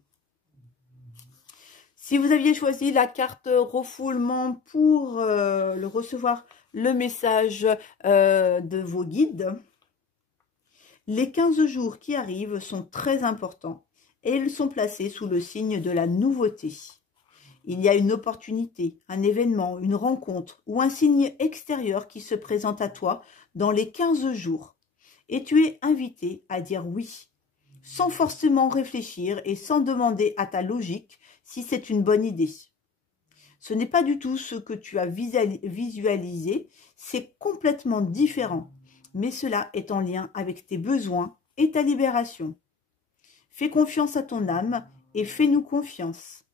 Si vous aviez choisi la carte refoulement pour le recevoir le message de vos guides, les 15 jours qui arrivent sont très importants et ils sont placés sous le signe de la nouveauté. Il y a une opportunité, un événement, une rencontre ou un signe extérieur qui se présente à toi dans les 15 jours. Et tu es invité à dire oui, sans forcément réfléchir et sans demander à ta logique si c'est une bonne idée. Ce n'est pas du tout ce que tu as visualisé, c'est complètement différent, mais cela est en lien avec tes besoins et ta libération. Fais confiance à ton âme et fais-nous confiance.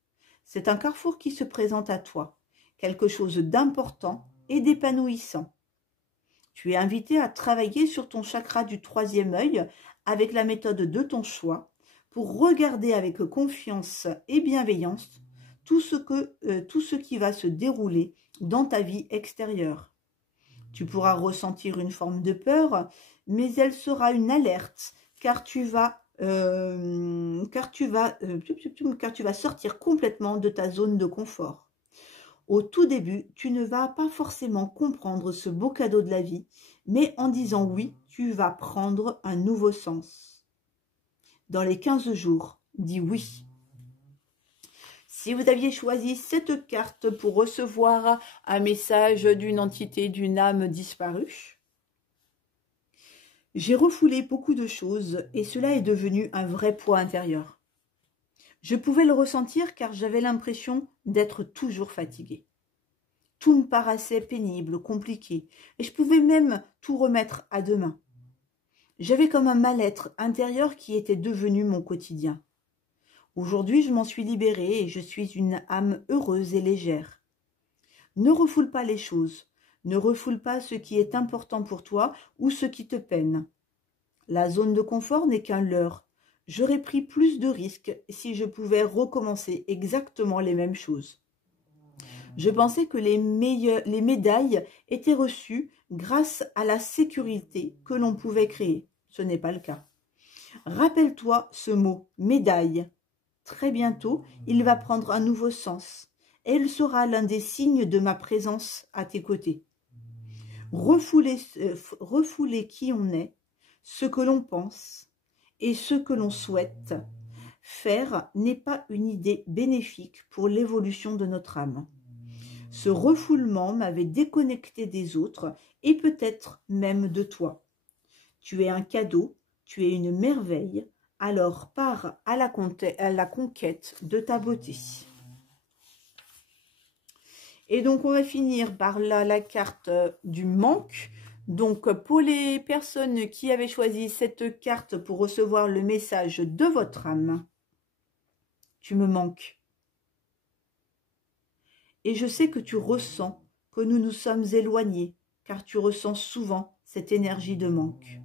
C'est un carrefour qui se présente à toi, quelque chose d'important et d'épanouissant. Tu es invité à travailler sur ton chakra du 3e œil avec la méthode de ton choix pour regarder avec confiance et bienveillance tout ce qui va se dérouler dans ta vie extérieure. Tu pourras ressentir une forme de peur, mais elle sera une alerte, car tu vas sortir complètement de ta zone de confort. Au tout début, tu ne vas pas forcément comprendre ce beau cadeau de la vie, mais en disant oui, tu vas prendre un nouveau sens. Dans les 15 jours, dis oui. Si vous aviez choisi cette carte pour recevoir un message d'une entité, d'une âme disparue, j'ai refoulé beaucoup de choses et cela est devenu un vrai poids intérieur. Je pouvais le ressentir car j'avais l'impression d'être toujours fatiguée. Tout me paraissait pénible, compliqué, et je pouvais même tout remettre à demain. J'avais comme un mal-être intérieur qui était devenu mon quotidien. Aujourd'hui, je m'en suis libérée et je suis une âme heureuse et légère. Ne refoule pas les choses, ne refoule pas ce qui est important pour toi ou ce qui te peine. La zone de confort n'est qu'un leurre. J'aurais pris plus de risques si je pouvais recommencer exactement les mêmes choses. Je pensais que les médailles étaient reçues grâce à la sécurité que l'on pouvait créer. Ce n'est pas le cas. Rappelle-toi ce mot, médaille. Très bientôt, il va prendre un nouveau sens et il sera l'un des signes de ma présence à tes côtés. Refouler qui on est, ce que l'on pense et ce que l'on souhaite faire n'est pas une idée bénéfique pour l'évolution de notre âme. Ce refoulement m'avait déconnecté des autres et peut-être même de toi. Tu es un cadeau, tu es une merveille, alors pars à la conquête de ta beauté. Et donc on va finir par la carte du manque. Donc pour les personnes qui avaient choisi cette carte pour recevoir le message de votre âme, tu me manques. Et je sais que tu ressens que nous nous sommes éloignés, car tu ressens souvent cette énergie de manque.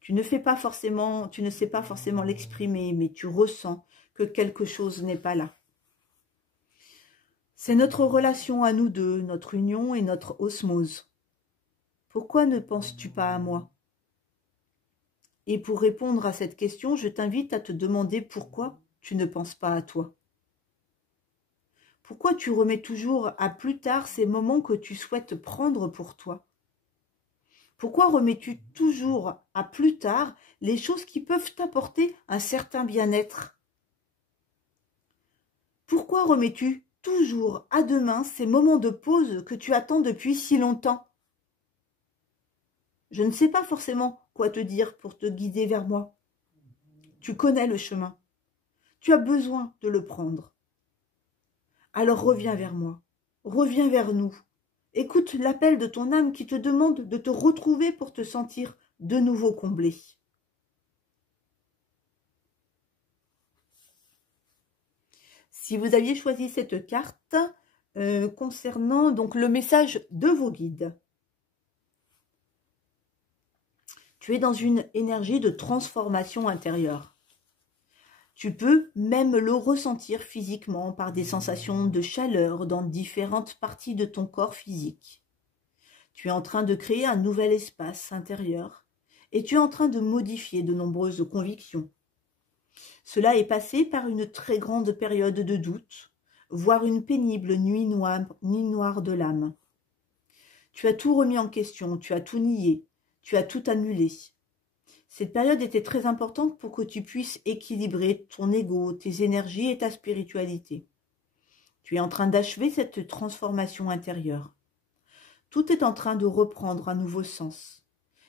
Tu ne sais pas forcément l'exprimer, mais tu ressens que quelque chose n'est pas là. C'est notre relation à nous deux, notre union et notre osmose. Pourquoi ne penses-tu pas à moi? Et pour répondre à cette question, je t'invite à te demander pourquoi tu ne penses pas à toi. Pourquoi tu remets toujours à plus tard ces moments que tu souhaites prendre pour toi? Pourquoi remets-tu toujours à plus tard les choses qui peuvent t'apporter un certain bien-être? Pourquoi remets-tu toujours à demain ces moments de pause que tu attends depuis si longtemps? Je ne sais pas forcément quoi te dire pour te guider vers moi. Tu connais le chemin. Tu as besoin de le prendre. Alors reviens vers moi. Reviens vers nous. Écoute l'appel de ton âme qui te demande de te retrouver pour te sentir de nouveau comblé. Si vous aviez choisi cette carte concernant donc le message de vos guides, tu es dans une énergie de transformation intérieure. Tu peux même le ressentir physiquement par des sensations de chaleur dans différentes parties de ton corps physique. Tu es en train de créer un nouvel espace intérieur et tu es en train de modifier de nombreuses convictions. Cela est passé par une très grande période de doute, voire une pénible nuit noire de l'âme. Tu as tout remis en question, tu as tout nié, tu as tout annulé. Cette période était très importante pour que tu puisses équilibrer ton ego, tes énergies et ta spiritualité. Tu es en train d'achever cette transformation intérieure. Tout est en train de reprendre un nouveau sens.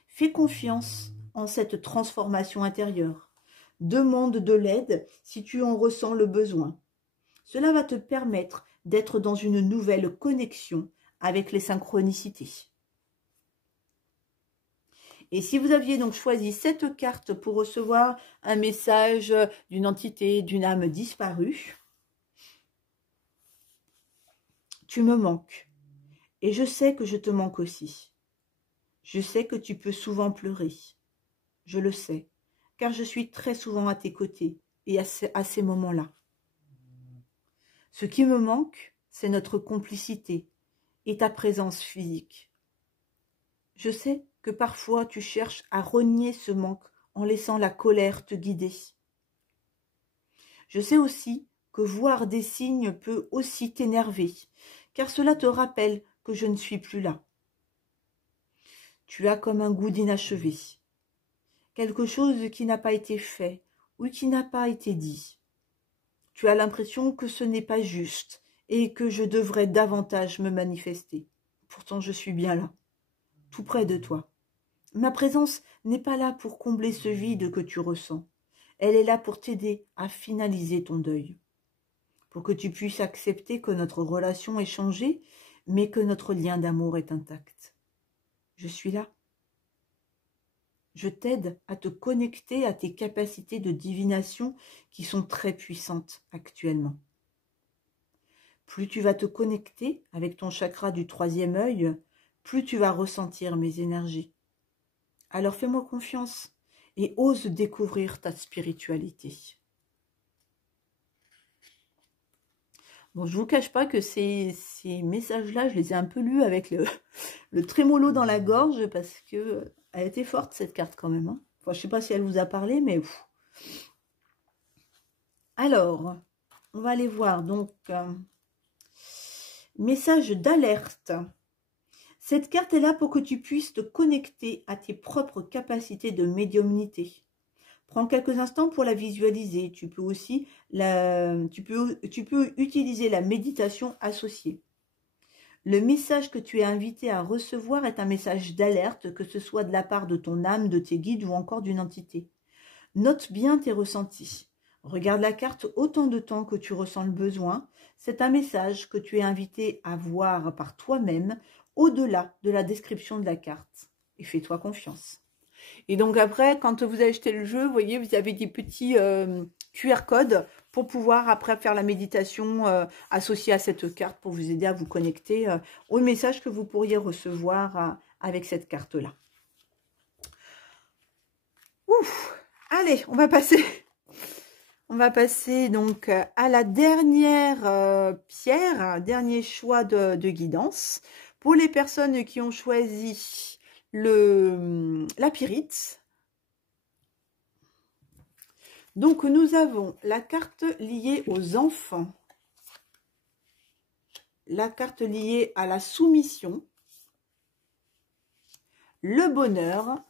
Fais confiance en cette transformation intérieure. Demande de l'aide si tu en ressens le besoin. Cela va te permettre d'être dans une nouvelle connexion avec les synchronicités. Et si vous aviez donc choisi cette carte pour recevoir un message d'une entité, d'une âme disparue, tu me manques. Et je sais que je te manque aussi. Je sais que tu peux souvent pleurer. Je le sais, car je suis très souvent à tes côtés et à ces moments-là. Ce qui me manque, c'est notre complicité et ta présence physique. Je sais que parfois tu cherches à renier ce manque en laissant la colère te guider. Je sais aussi que voir des signes peut aussi t'énerver, car cela te rappelle que je ne suis plus là. Tu as comme un goût d'inachevé, quelque chose qui n'a pas été fait ou qui n'a pas été dit. Tu as l'impression que ce n'est pas juste et que je devrais davantage me manifester. Pourtant, je suis bien là, tout près de toi. Ma présence n'est pas là pour combler ce vide que tu ressens. Elle est là pour t'aider à finaliser ton deuil, pour que tu puisses accepter que notre relation est changée, mais que notre lien d'amour est intact. Je suis là. Je t'aide à te connecter à tes capacités de divination qui sont très puissantes actuellement. Plus tu vas te connecter avec ton chakra du 3e œil, plus tu vas ressentir mes énergies. Alors fais-moi confiance et ose découvrir ta spiritualité. Bon, je ne vous cache pas que ces messages-là, je les ai un peu lus avec le trémolo dans la gorge parce que elle était forte cette carte quand même. Hein. Enfin, je ne sais pas si elle vous a parlé, mais... Alors, on va aller voir donc... message d'alerte. Cette carte est là pour que tu puisses te connecter à tes propres capacités de médiumnité. Prends quelques instants pour la visualiser. Tu peux aussi tu peux utiliser la méditation associée. Le message que tu es invité à recevoir est un message d'alerte, que ce soit de la part de ton âme, de tes guides ou encore d'une entité. Note bien tes ressentis. Regarde la carte autant de temps que tu ressens le besoin. C'est un message que tu es invité à voir par toi-même au-delà de la description de la carte. Et fais-toi confiance. Et donc après, quand vous achetez le jeu, vous voyez, vous avez des petits QR codes pour pouvoir après faire la méditation associée à cette carte pour vous aider à vous connecter au message que vous pourriez recevoir avec cette carte-là. Ouf! Allez, on va passer donc à la dernière pierre, dernier choix de guidance. Pour les personnes qui ont choisi la pyrite. Donc, nous avons la carte liée aux enfants, la carte liée à la soumission, le bonheur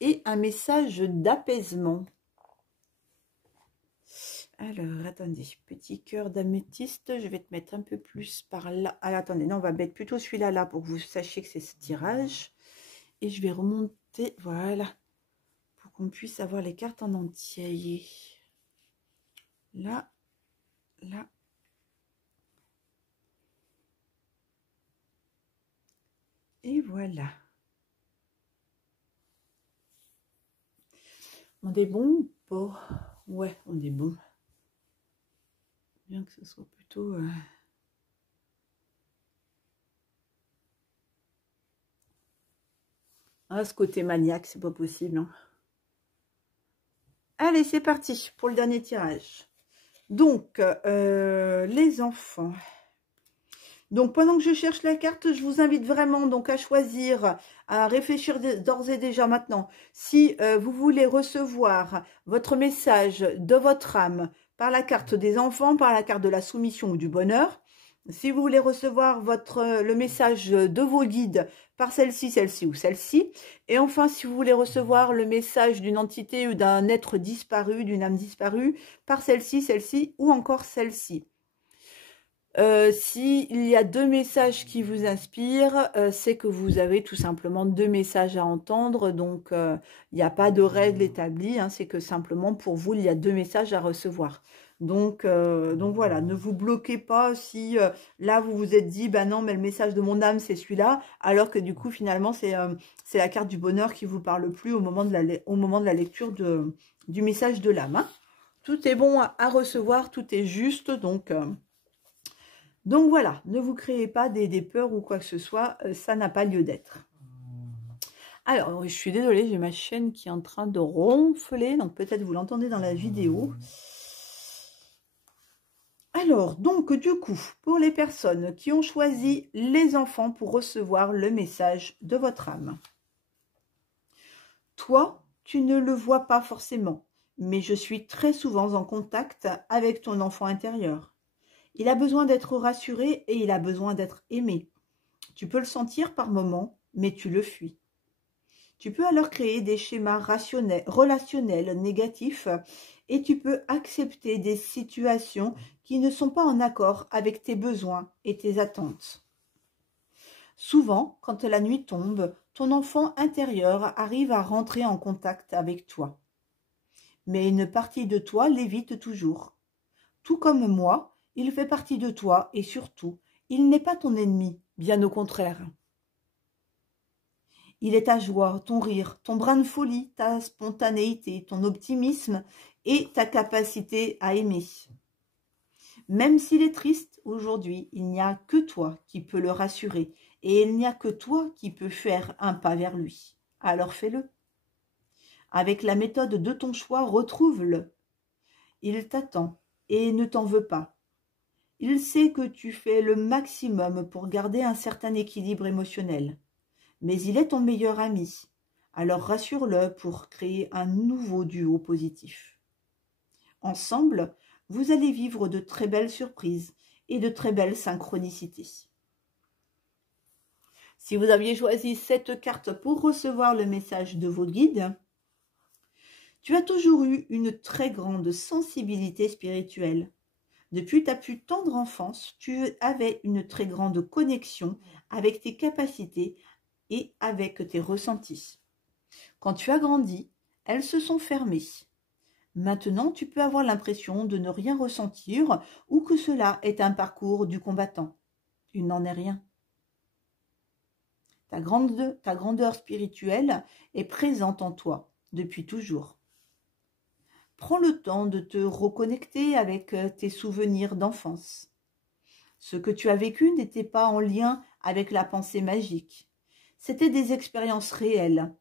et un message d'apaisement. Alors, attendez, petit cœur d'améthyste, je vais te mettre un peu plus par là. Ah, attendez, non, on va mettre plutôt celui-là là pour que vous sachiez que c'est ce tirage. Et je vais remonter, voilà, pour qu'on puisse avoir les cartes en entier. Là, là. Et voilà. On est bon ou pas? Ouais, on est bon. Bien que ce soit plutôt... Ah, ce côté maniaque, c'est pas possible. Hein. Allez, c'est parti pour le dernier tirage. Donc, les enfants. Donc, pendant que je cherche la carte, je vous invite vraiment donc à choisir, à réfléchir d'ores et déjà maintenant. Si vous voulez recevoir votre message de votre âme par la carte des enfants, par la carte de la soumission ou du bonheur, si vous voulez recevoir le message de vos guides par celle-ci, celle-ci ou celle-ci, et enfin, si vous voulez recevoir le message d'une entité ou d'un être disparu, d'une âme disparue, par celle-ci, celle-ci ou encore celle-ci. S'il y a 2 messages qui vous inspirent, c'est que vous avez tout simplement 2 messages à entendre, donc il n'y a pas de règle établie, hein, c'est que simplement pour vous, il y a 2 messages à recevoir. Donc voilà, ne vous bloquez pas si là vous vous êtes dit, bah non, mais le message de mon âme c'est celui-là, alors que du coup finalement c'est la carte du bonheur qui vous parle plus au moment de la lecture du message de l'âme. Hein. Tout est bon à recevoir, tout est juste, donc voilà, ne vous créez pas des peurs ou quoi que ce soit, ça n'a pas lieu d'être. Alors, je suis désolée, j'ai ma chaîne qui est en train de ronfler, donc peut-être vous l'entendez dans la vidéo. Alors, donc, du coup, pour les personnes qui ont choisi les enfants pour recevoir le message de votre âme, toi, tu ne le vois pas forcément, mais je suis très souvent en contact avec ton enfant intérieur. Il a besoin d'être rassuré et il a besoin d'être aimé. Tu peux le sentir par moments, mais tu le fuis. Tu peux alors créer des schémas relationnels négatifs et tu peux accepter des situations qui ne sont pas en accord avec tes besoins et tes attentes. Souvent, quand la nuit tombe, ton enfant intérieur arrive à rentrer en contact avec toi. Mais une partie de toi l'évite toujours. Tout comme moi, il fait partie de toi et surtout, il n'est pas ton ennemi, bien au contraire. Il est ta joie, ton rire, ton brin de folie, ta spontanéité, ton optimisme et ta capacité à aimer. Même s'il est triste aujourd'hui, il n'y a que toi qui peux le rassurer et il n'y a que toi qui peux faire un pas vers lui. Alors fais-le. Avec la méthode de ton choix, retrouve-le. Il t'attend et ne t'en veut pas. Il sait que tu fais le maximum pour garder un certain équilibre émotionnel. Mais il est ton meilleur ami. Alors rassure-le pour créer un nouveau duo positif. Ensemble, vous allez vivre de très belles surprises et de très belles synchronicités. Si vous aviez choisi cette carte pour recevoir le message de vos guides, tu as toujours eu une très grande sensibilité spirituelle. Depuis ta plus tendre enfance, tu avais une très grande connexion avec tes capacités et avec tes ressentis. Quand tu as grandi, elles se sont fermées. Maintenant, tu peux avoir l'impression de ne rien ressentir ou que cela est un parcours du combattant. Il n'en est rien. Ta grandeur spirituelle est présente en toi depuis toujours. Prends le temps de te reconnecter avec tes souvenirs d'enfance. Ce que tu as vécu n'était pas en lien avec la pensée magique. C'était des expériences réelles.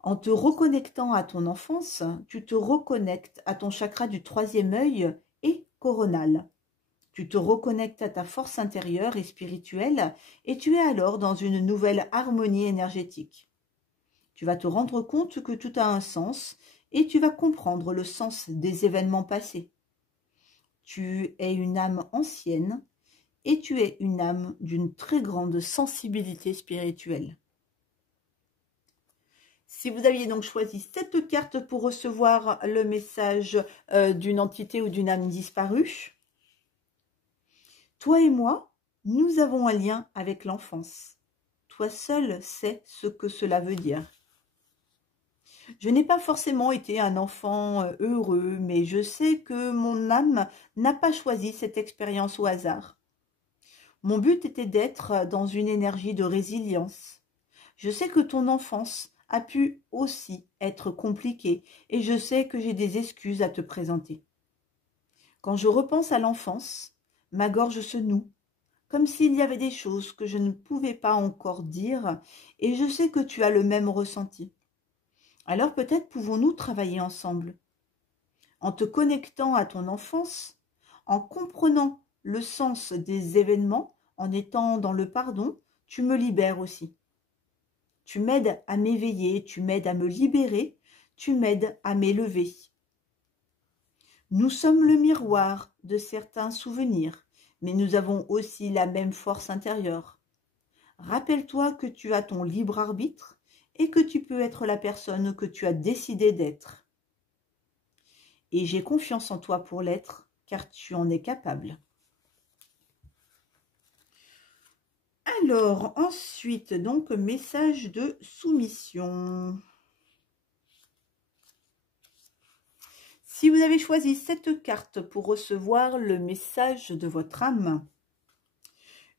En te reconnectant à ton enfance, tu te reconnectes à ton chakra du troisième œil et coronal. Tu te reconnectes à ta force intérieure et spirituelle et tu es alors dans une nouvelle harmonie énergétique. Tu vas te rendre compte que tout a un sens et tu vas comprendre le sens des événements passés. Tu es une âme ancienne et tu es une âme d'une très grande sensibilité spirituelle. Si vous aviez donc choisi cette carte pour recevoir le message d'une entité ou d'une âme disparue, toi et moi, nous avons un lien avec l'enfance. Toi seul sais ce que cela veut dire. Je n'ai pas forcément été un enfant heureux, mais je sais que mon âme n'a pas choisi cette expérience au hasard. Mon but était d'être dans une énergie de résilience. Je sais que ton enfance a pu aussi être compliquée et je sais que j'ai des excuses à te présenter. Quand je repense à l'enfance, ma gorge se noue, comme s'il y avait des choses que je ne pouvais pas encore dire et je sais que tu as le même ressenti. Alors peut-être pouvons-nous travailler ensemble. En te connectant à ton enfance, en comprenant le sens des événements, en étant dans le pardon, tu me libères aussi. Tu m'aides à m'éveiller, tu m'aides à me libérer, tu m'aides à m'élever. Nous sommes le miroir de certains souvenirs, mais nous avons aussi la même force intérieure. Rappelle-toi que tu as ton libre arbitre et que tu peux être la personne que tu as décidé d'être. Et j'ai confiance en toi pour l'être, car tu en es capable. Alors, ensuite, donc, message de soumission. Si vous avez choisi cette carte pour recevoir le message de votre âme,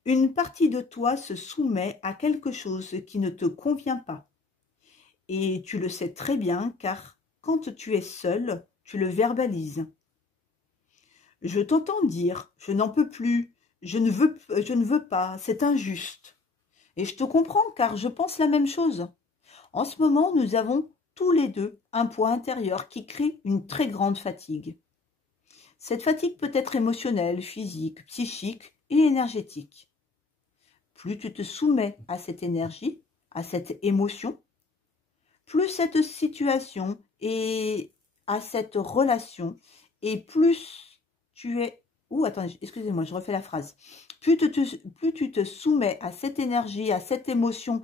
une partie de toi se soumet à quelque chose qui ne te convient pas. Et tu le sais très bien, car quand tu es seul, tu le verbalises. Je t'entends dire, je n'en peux plus, je ne veux pas, c'est injuste. Et je te comprends, car je pense la même chose. En ce moment, nous avons tous les deux un poids intérieur qui crée une très grande fatigue. Cette fatigue peut être émotionnelle, physique, psychique et énergétique. Plus tu te soumets à cette énergie, à cette émotion, plus cette situation et à cette relation, et plus tu es... attendez, excusez-moi, je refais la phrase. Plus tu te soumets à cette énergie, à cette émotion,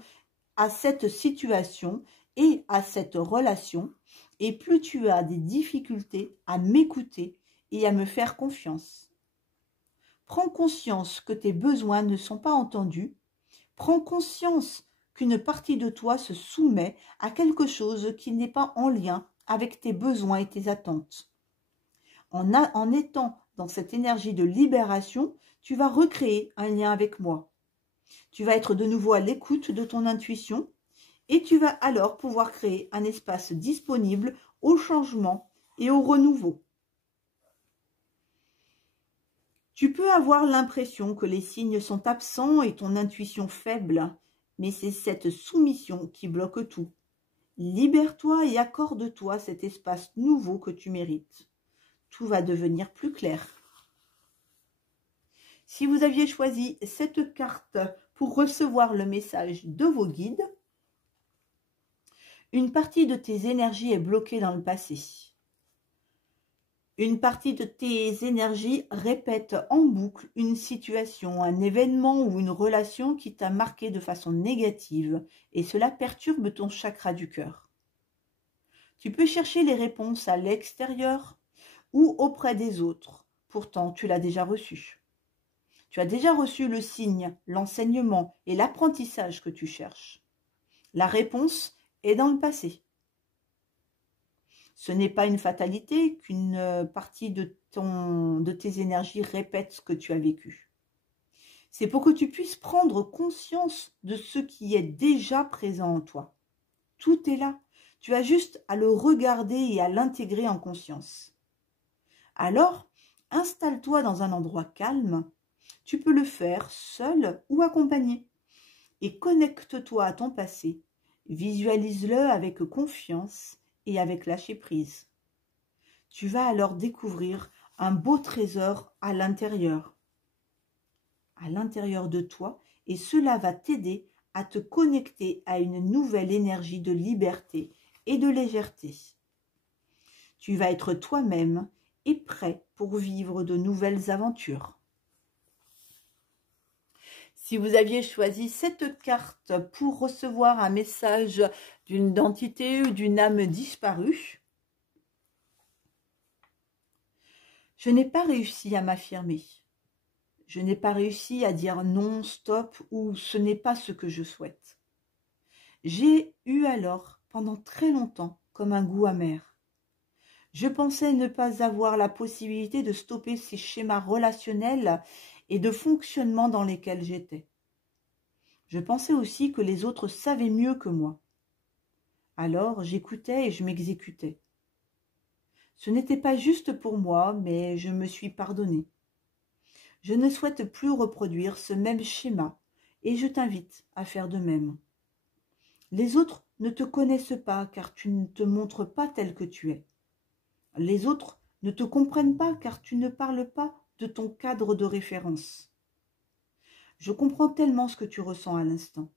à cette situation et à cette relation, et plus tu as des difficultés à m'écouter et à me faire confiance. Prends conscience que tes besoins ne sont pas entendus. Prends conscience qu'une partie de toi se soumet à quelque chose qui n'est pas en lien avec tes besoins et tes attentes. En étant dans cette énergie de libération, tu vas recréer un lien avec moi. Tu vas être de nouveau à l'écoute de ton intuition et tu vas alors pouvoir créer un espace disponible au changement et au renouveau. Tu peux avoir l'impression que les signes sont absents et ton intuition faible, mais c'est cette soumission qui bloque tout. Libère-toi et accorde-toi cet espace nouveau que tu mérites. Tout va devenir plus clair. Si vous aviez choisi cette carte pour recevoir le message de vos guides, une partie de tes énergies est bloquée dans le passé. Une partie de tes énergies répète en boucle une situation, un événement ou une relation qui t'a marqué de façon négative et cela perturbe ton chakra du cœur. Tu peux chercher les réponses à l'extérieur ou auprès des autres. Pourtant, tu l'as déjà reçu. Tu as déjà reçu le signe, l'enseignement et l'apprentissage que tu cherches. La réponse est dans le passé. Ce n'est pas une fatalité qu'une partie de tes énergies répète ce que tu as vécu. C'est pour que tu puisses prendre conscience de ce qui est déjà présent en toi. Tout est là. Tu as juste à le regarder et à l'intégrer en conscience. Alors, installe-toi dans un endroit calme. Tu peux le faire seul ou accompagné. Et connecte-toi à ton passé. Visualise-le avec confiance et avec lâcher prise. Tu vas alors découvrir un beau trésor à l'intérieur de toi, et cela va t'aider à te connecter à une nouvelle énergie de liberté et de légèreté. Tu vas être toi-même et prêt pour vivre de nouvelles aventures. Si vous aviez choisi cette carte pour recevoir un message d'une entité ou d'une âme disparue, je n'ai pas réussi à m'affirmer. Je n'ai pas réussi à dire non, stop ou ce n'est pas ce que je souhaite. J'ai eu alors, pendant très longtemps, comme un goût amer. Je pensais ne pas avoir la possibilité de stopper ces schémas relationnels et de fonctionnement dans lesquels j'étais. Je pensais aussi que les autres savaient mieux que moi. Alors j'écoutais et je m'exécutais. Ce n'était pas juste pour moi, mais je me suis pardonnée. Je ne souhaite plus reproduire ce même schéma et je t'invite à faire de même. Les autres ne te connaissent pas car tu ne te montres pas tel que tu es. Les autres ne te comprennent pas car tu ne parles pas de ton cadre de référence. Je comprends tellement ce que tu ressens à l'instant.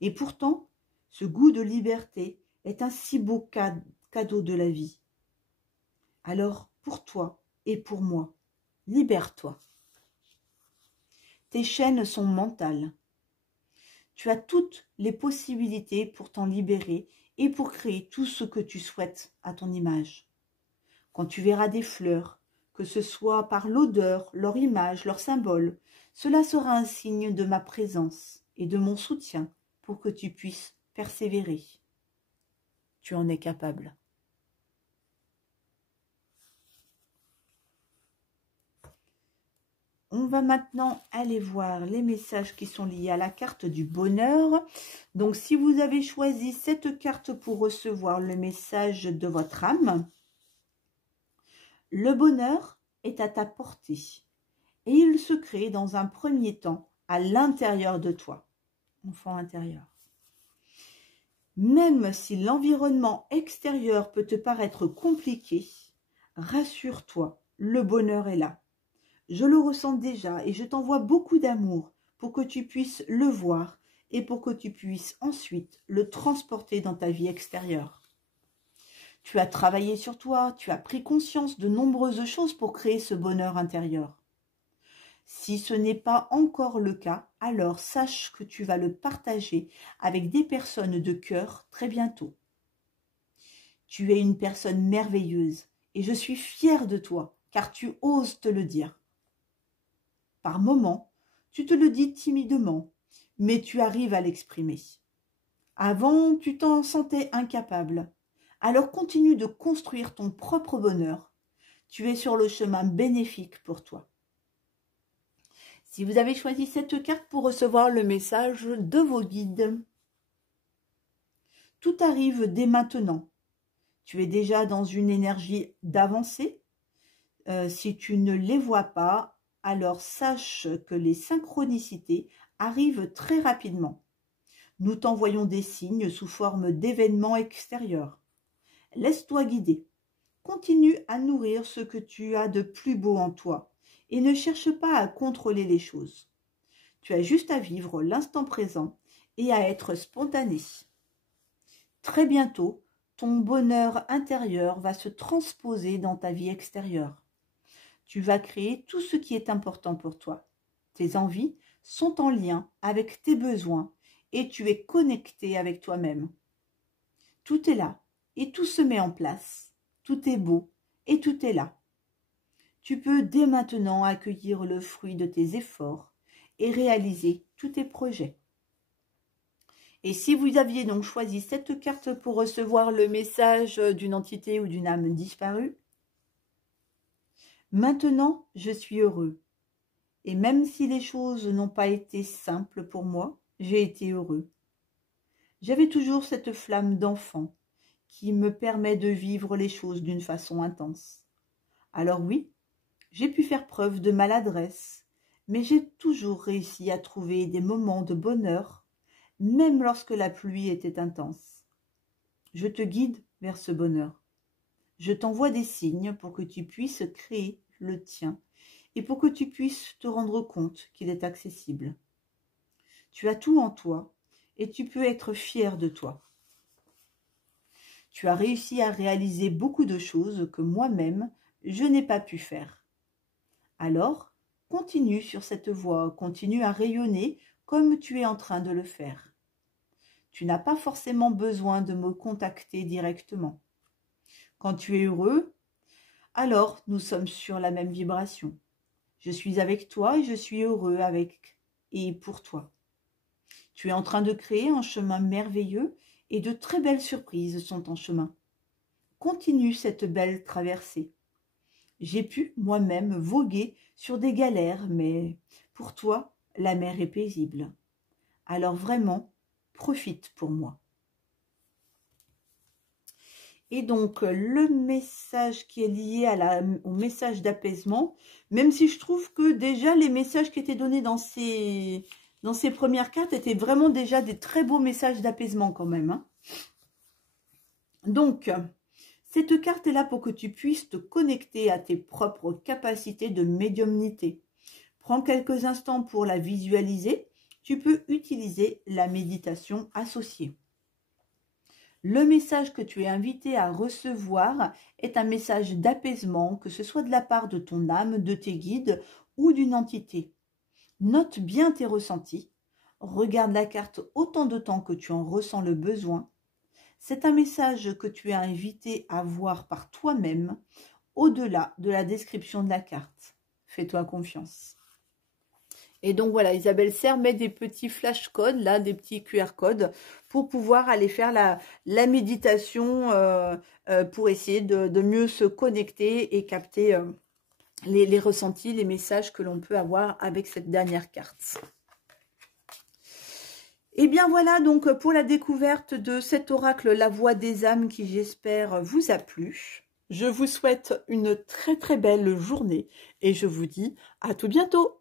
Et pourtant, ce goût de liberté est un si beau cadeau de la vie. Alors, pour toi et pour moi, libère-toi. Tes chaînes sont mentales. Tu as toutes les possibilités pour t'en libérer et pour créer tout ce que tu souhaites à ton image. Quand tu verras des fleurs, que ce soit par l'odeur, leur image, leur symbole, cela sera un signe de ma présence et de mon soutien pour que tu puisses persévérer. Tu en es capable. On va maintenant aller voir les messages qui sont liés à la carte du bonheur. Donc, si vous avez choisi cette carte pour recevoir le message de votre âme, le bonheur est à ta portée et il se crée dans un premier temps à l'intérieur de toi, enfant intérieur. Même si l'environnement extérieur peut te paraître compliqué, rassure-toi, le bonheur est là. Je le ressens déjà et je t'envoie beaucoup d'amour pour que tu puisses le voir et pour que tu puisses ensuite le transporter dans ta vie extérieure. Tu as travaillé sur toi, tu as pris conscience de nombreuses choses pour créer ce bonheur intérieur. Si ce n'est pas encore le cas, alors sache que tu vas le partager avec des personnes de cœur très bientôt. Tu es une personne merveilleuse et je suis fière de toi car tu oses te le dire. Par moments, tu te le dis timidement, mais tu arrives à l'exprimer. Avant, tu t'en sentais incapable. Alors continue de construire ton propre bonheur. Tu es sur le chemin bénéfique pour toi. Si vous avez choisi cette carte pour recevoir le message de vos guides, tout arrive dès maintenant. Tu es déjà dans une énergie d'avancée. Si tu ne les vois pas, alors sache que les synchronicités arrivent très rapidement. Nous t'envoyons des signes sous forme d'événements extérieurs. Laisse-toi guider. Continue à nourrir ce que tu as de plus beau en toi et ne cherche pas à contrôler les choses. Tu as juste à vivre l'instant présent et à être spontané. Très bientôt, ton bonheur intérieur va se transposer dans ta vie extérieure. Tu vas créer tout ce qui est important pour toi. Tes envies sont en lien avec tes besoins et tu es connecté avec toi-même. Tout est là et tout se met en place. Tout est beau et tout est là. Tu peux dès maintenant accueillir le fruit de tes efforts et réaliser tous tes projets. Et si vous aviez donc choisi cette carte pour recevoir le message d'une entité ou d'une âme disparue, maintenant je suis heureux. Et même si les choses n'ont pas été simples pour moi, j'ai été heureux. J'avais toujours cette flamme d'enfant qui me permet de vivre les choses d'une façon intense. Alors oui, j'ai pu faire preuve de maladresse, mais j'ai toujours réussi à trouver des moments de bonheur, même lorsque la pluie était intense. Je te guide vers ce bonheur. Je t'envoie des signes pour que tu puisses créer le tien et pour que tu puisses te rendre compte qu'il est accessible. Tu as tout en toi et tu peux être fier de toi. Tu as réussi à réaliser beaucoup de choses que moi-même, je n'ai pas pu faire. Alors, continue sur cette voie, continue à rayonner comme tu es en train de le faire. Tu n'as pas forcément besoin de me contacter directement. Quand tu es heureux, alors nous sommes sur la même vibration. Je suis avec toi et je suis heureux avec et pour toi. Tu es en train de créer un chemin merveilleux et de très belles surprises sont en chemin. Continue cette belle traversée. J'ai pu moi-même voguer sur des galères, mais pour toi, la mer est paisible. Alors vraiment, profite pour moi. Et donc, le message qui est lié au message d'apaisement, même si je trouve que déjà les messages qui étaient donnés dans ces premières cartes étaient vraiment déjà des très beaux messages d'apaisement quand même. Hein. Donc, cette carte est là pour que tu puisses te connecter à tes propres capacités de médiumnité. Prends quelques instants pour la visualiser. Tu peux utiliser la méditation associée. Le message que tu es invité à recevoir est un message d'apaisement, que ce soit de la part de ton âme, de tes guides ou d'une entité. Note bien tes ressentis. Regarde la carte autant de temps que tu en ressens le besoin. C'est un message que tu es invité à voir par toi-même, au-delà de la description de la carte. Fais-toi confiance. Et donc voilà, Isabelle Serre met des petits flash codes, là, des petits QR codes, pour pouvoir aller faire la méditation, pour essayer de mieux se connecter et capter les ressentis, les messages que l'on peut avoir avec cette dernière carte. Et bien voilà donc pour la découverte de cet oracle, la voix des âmes, qui j'espère vous a plu. Je vous souhaite une très très belle journée et je vous dis à tout bientôt.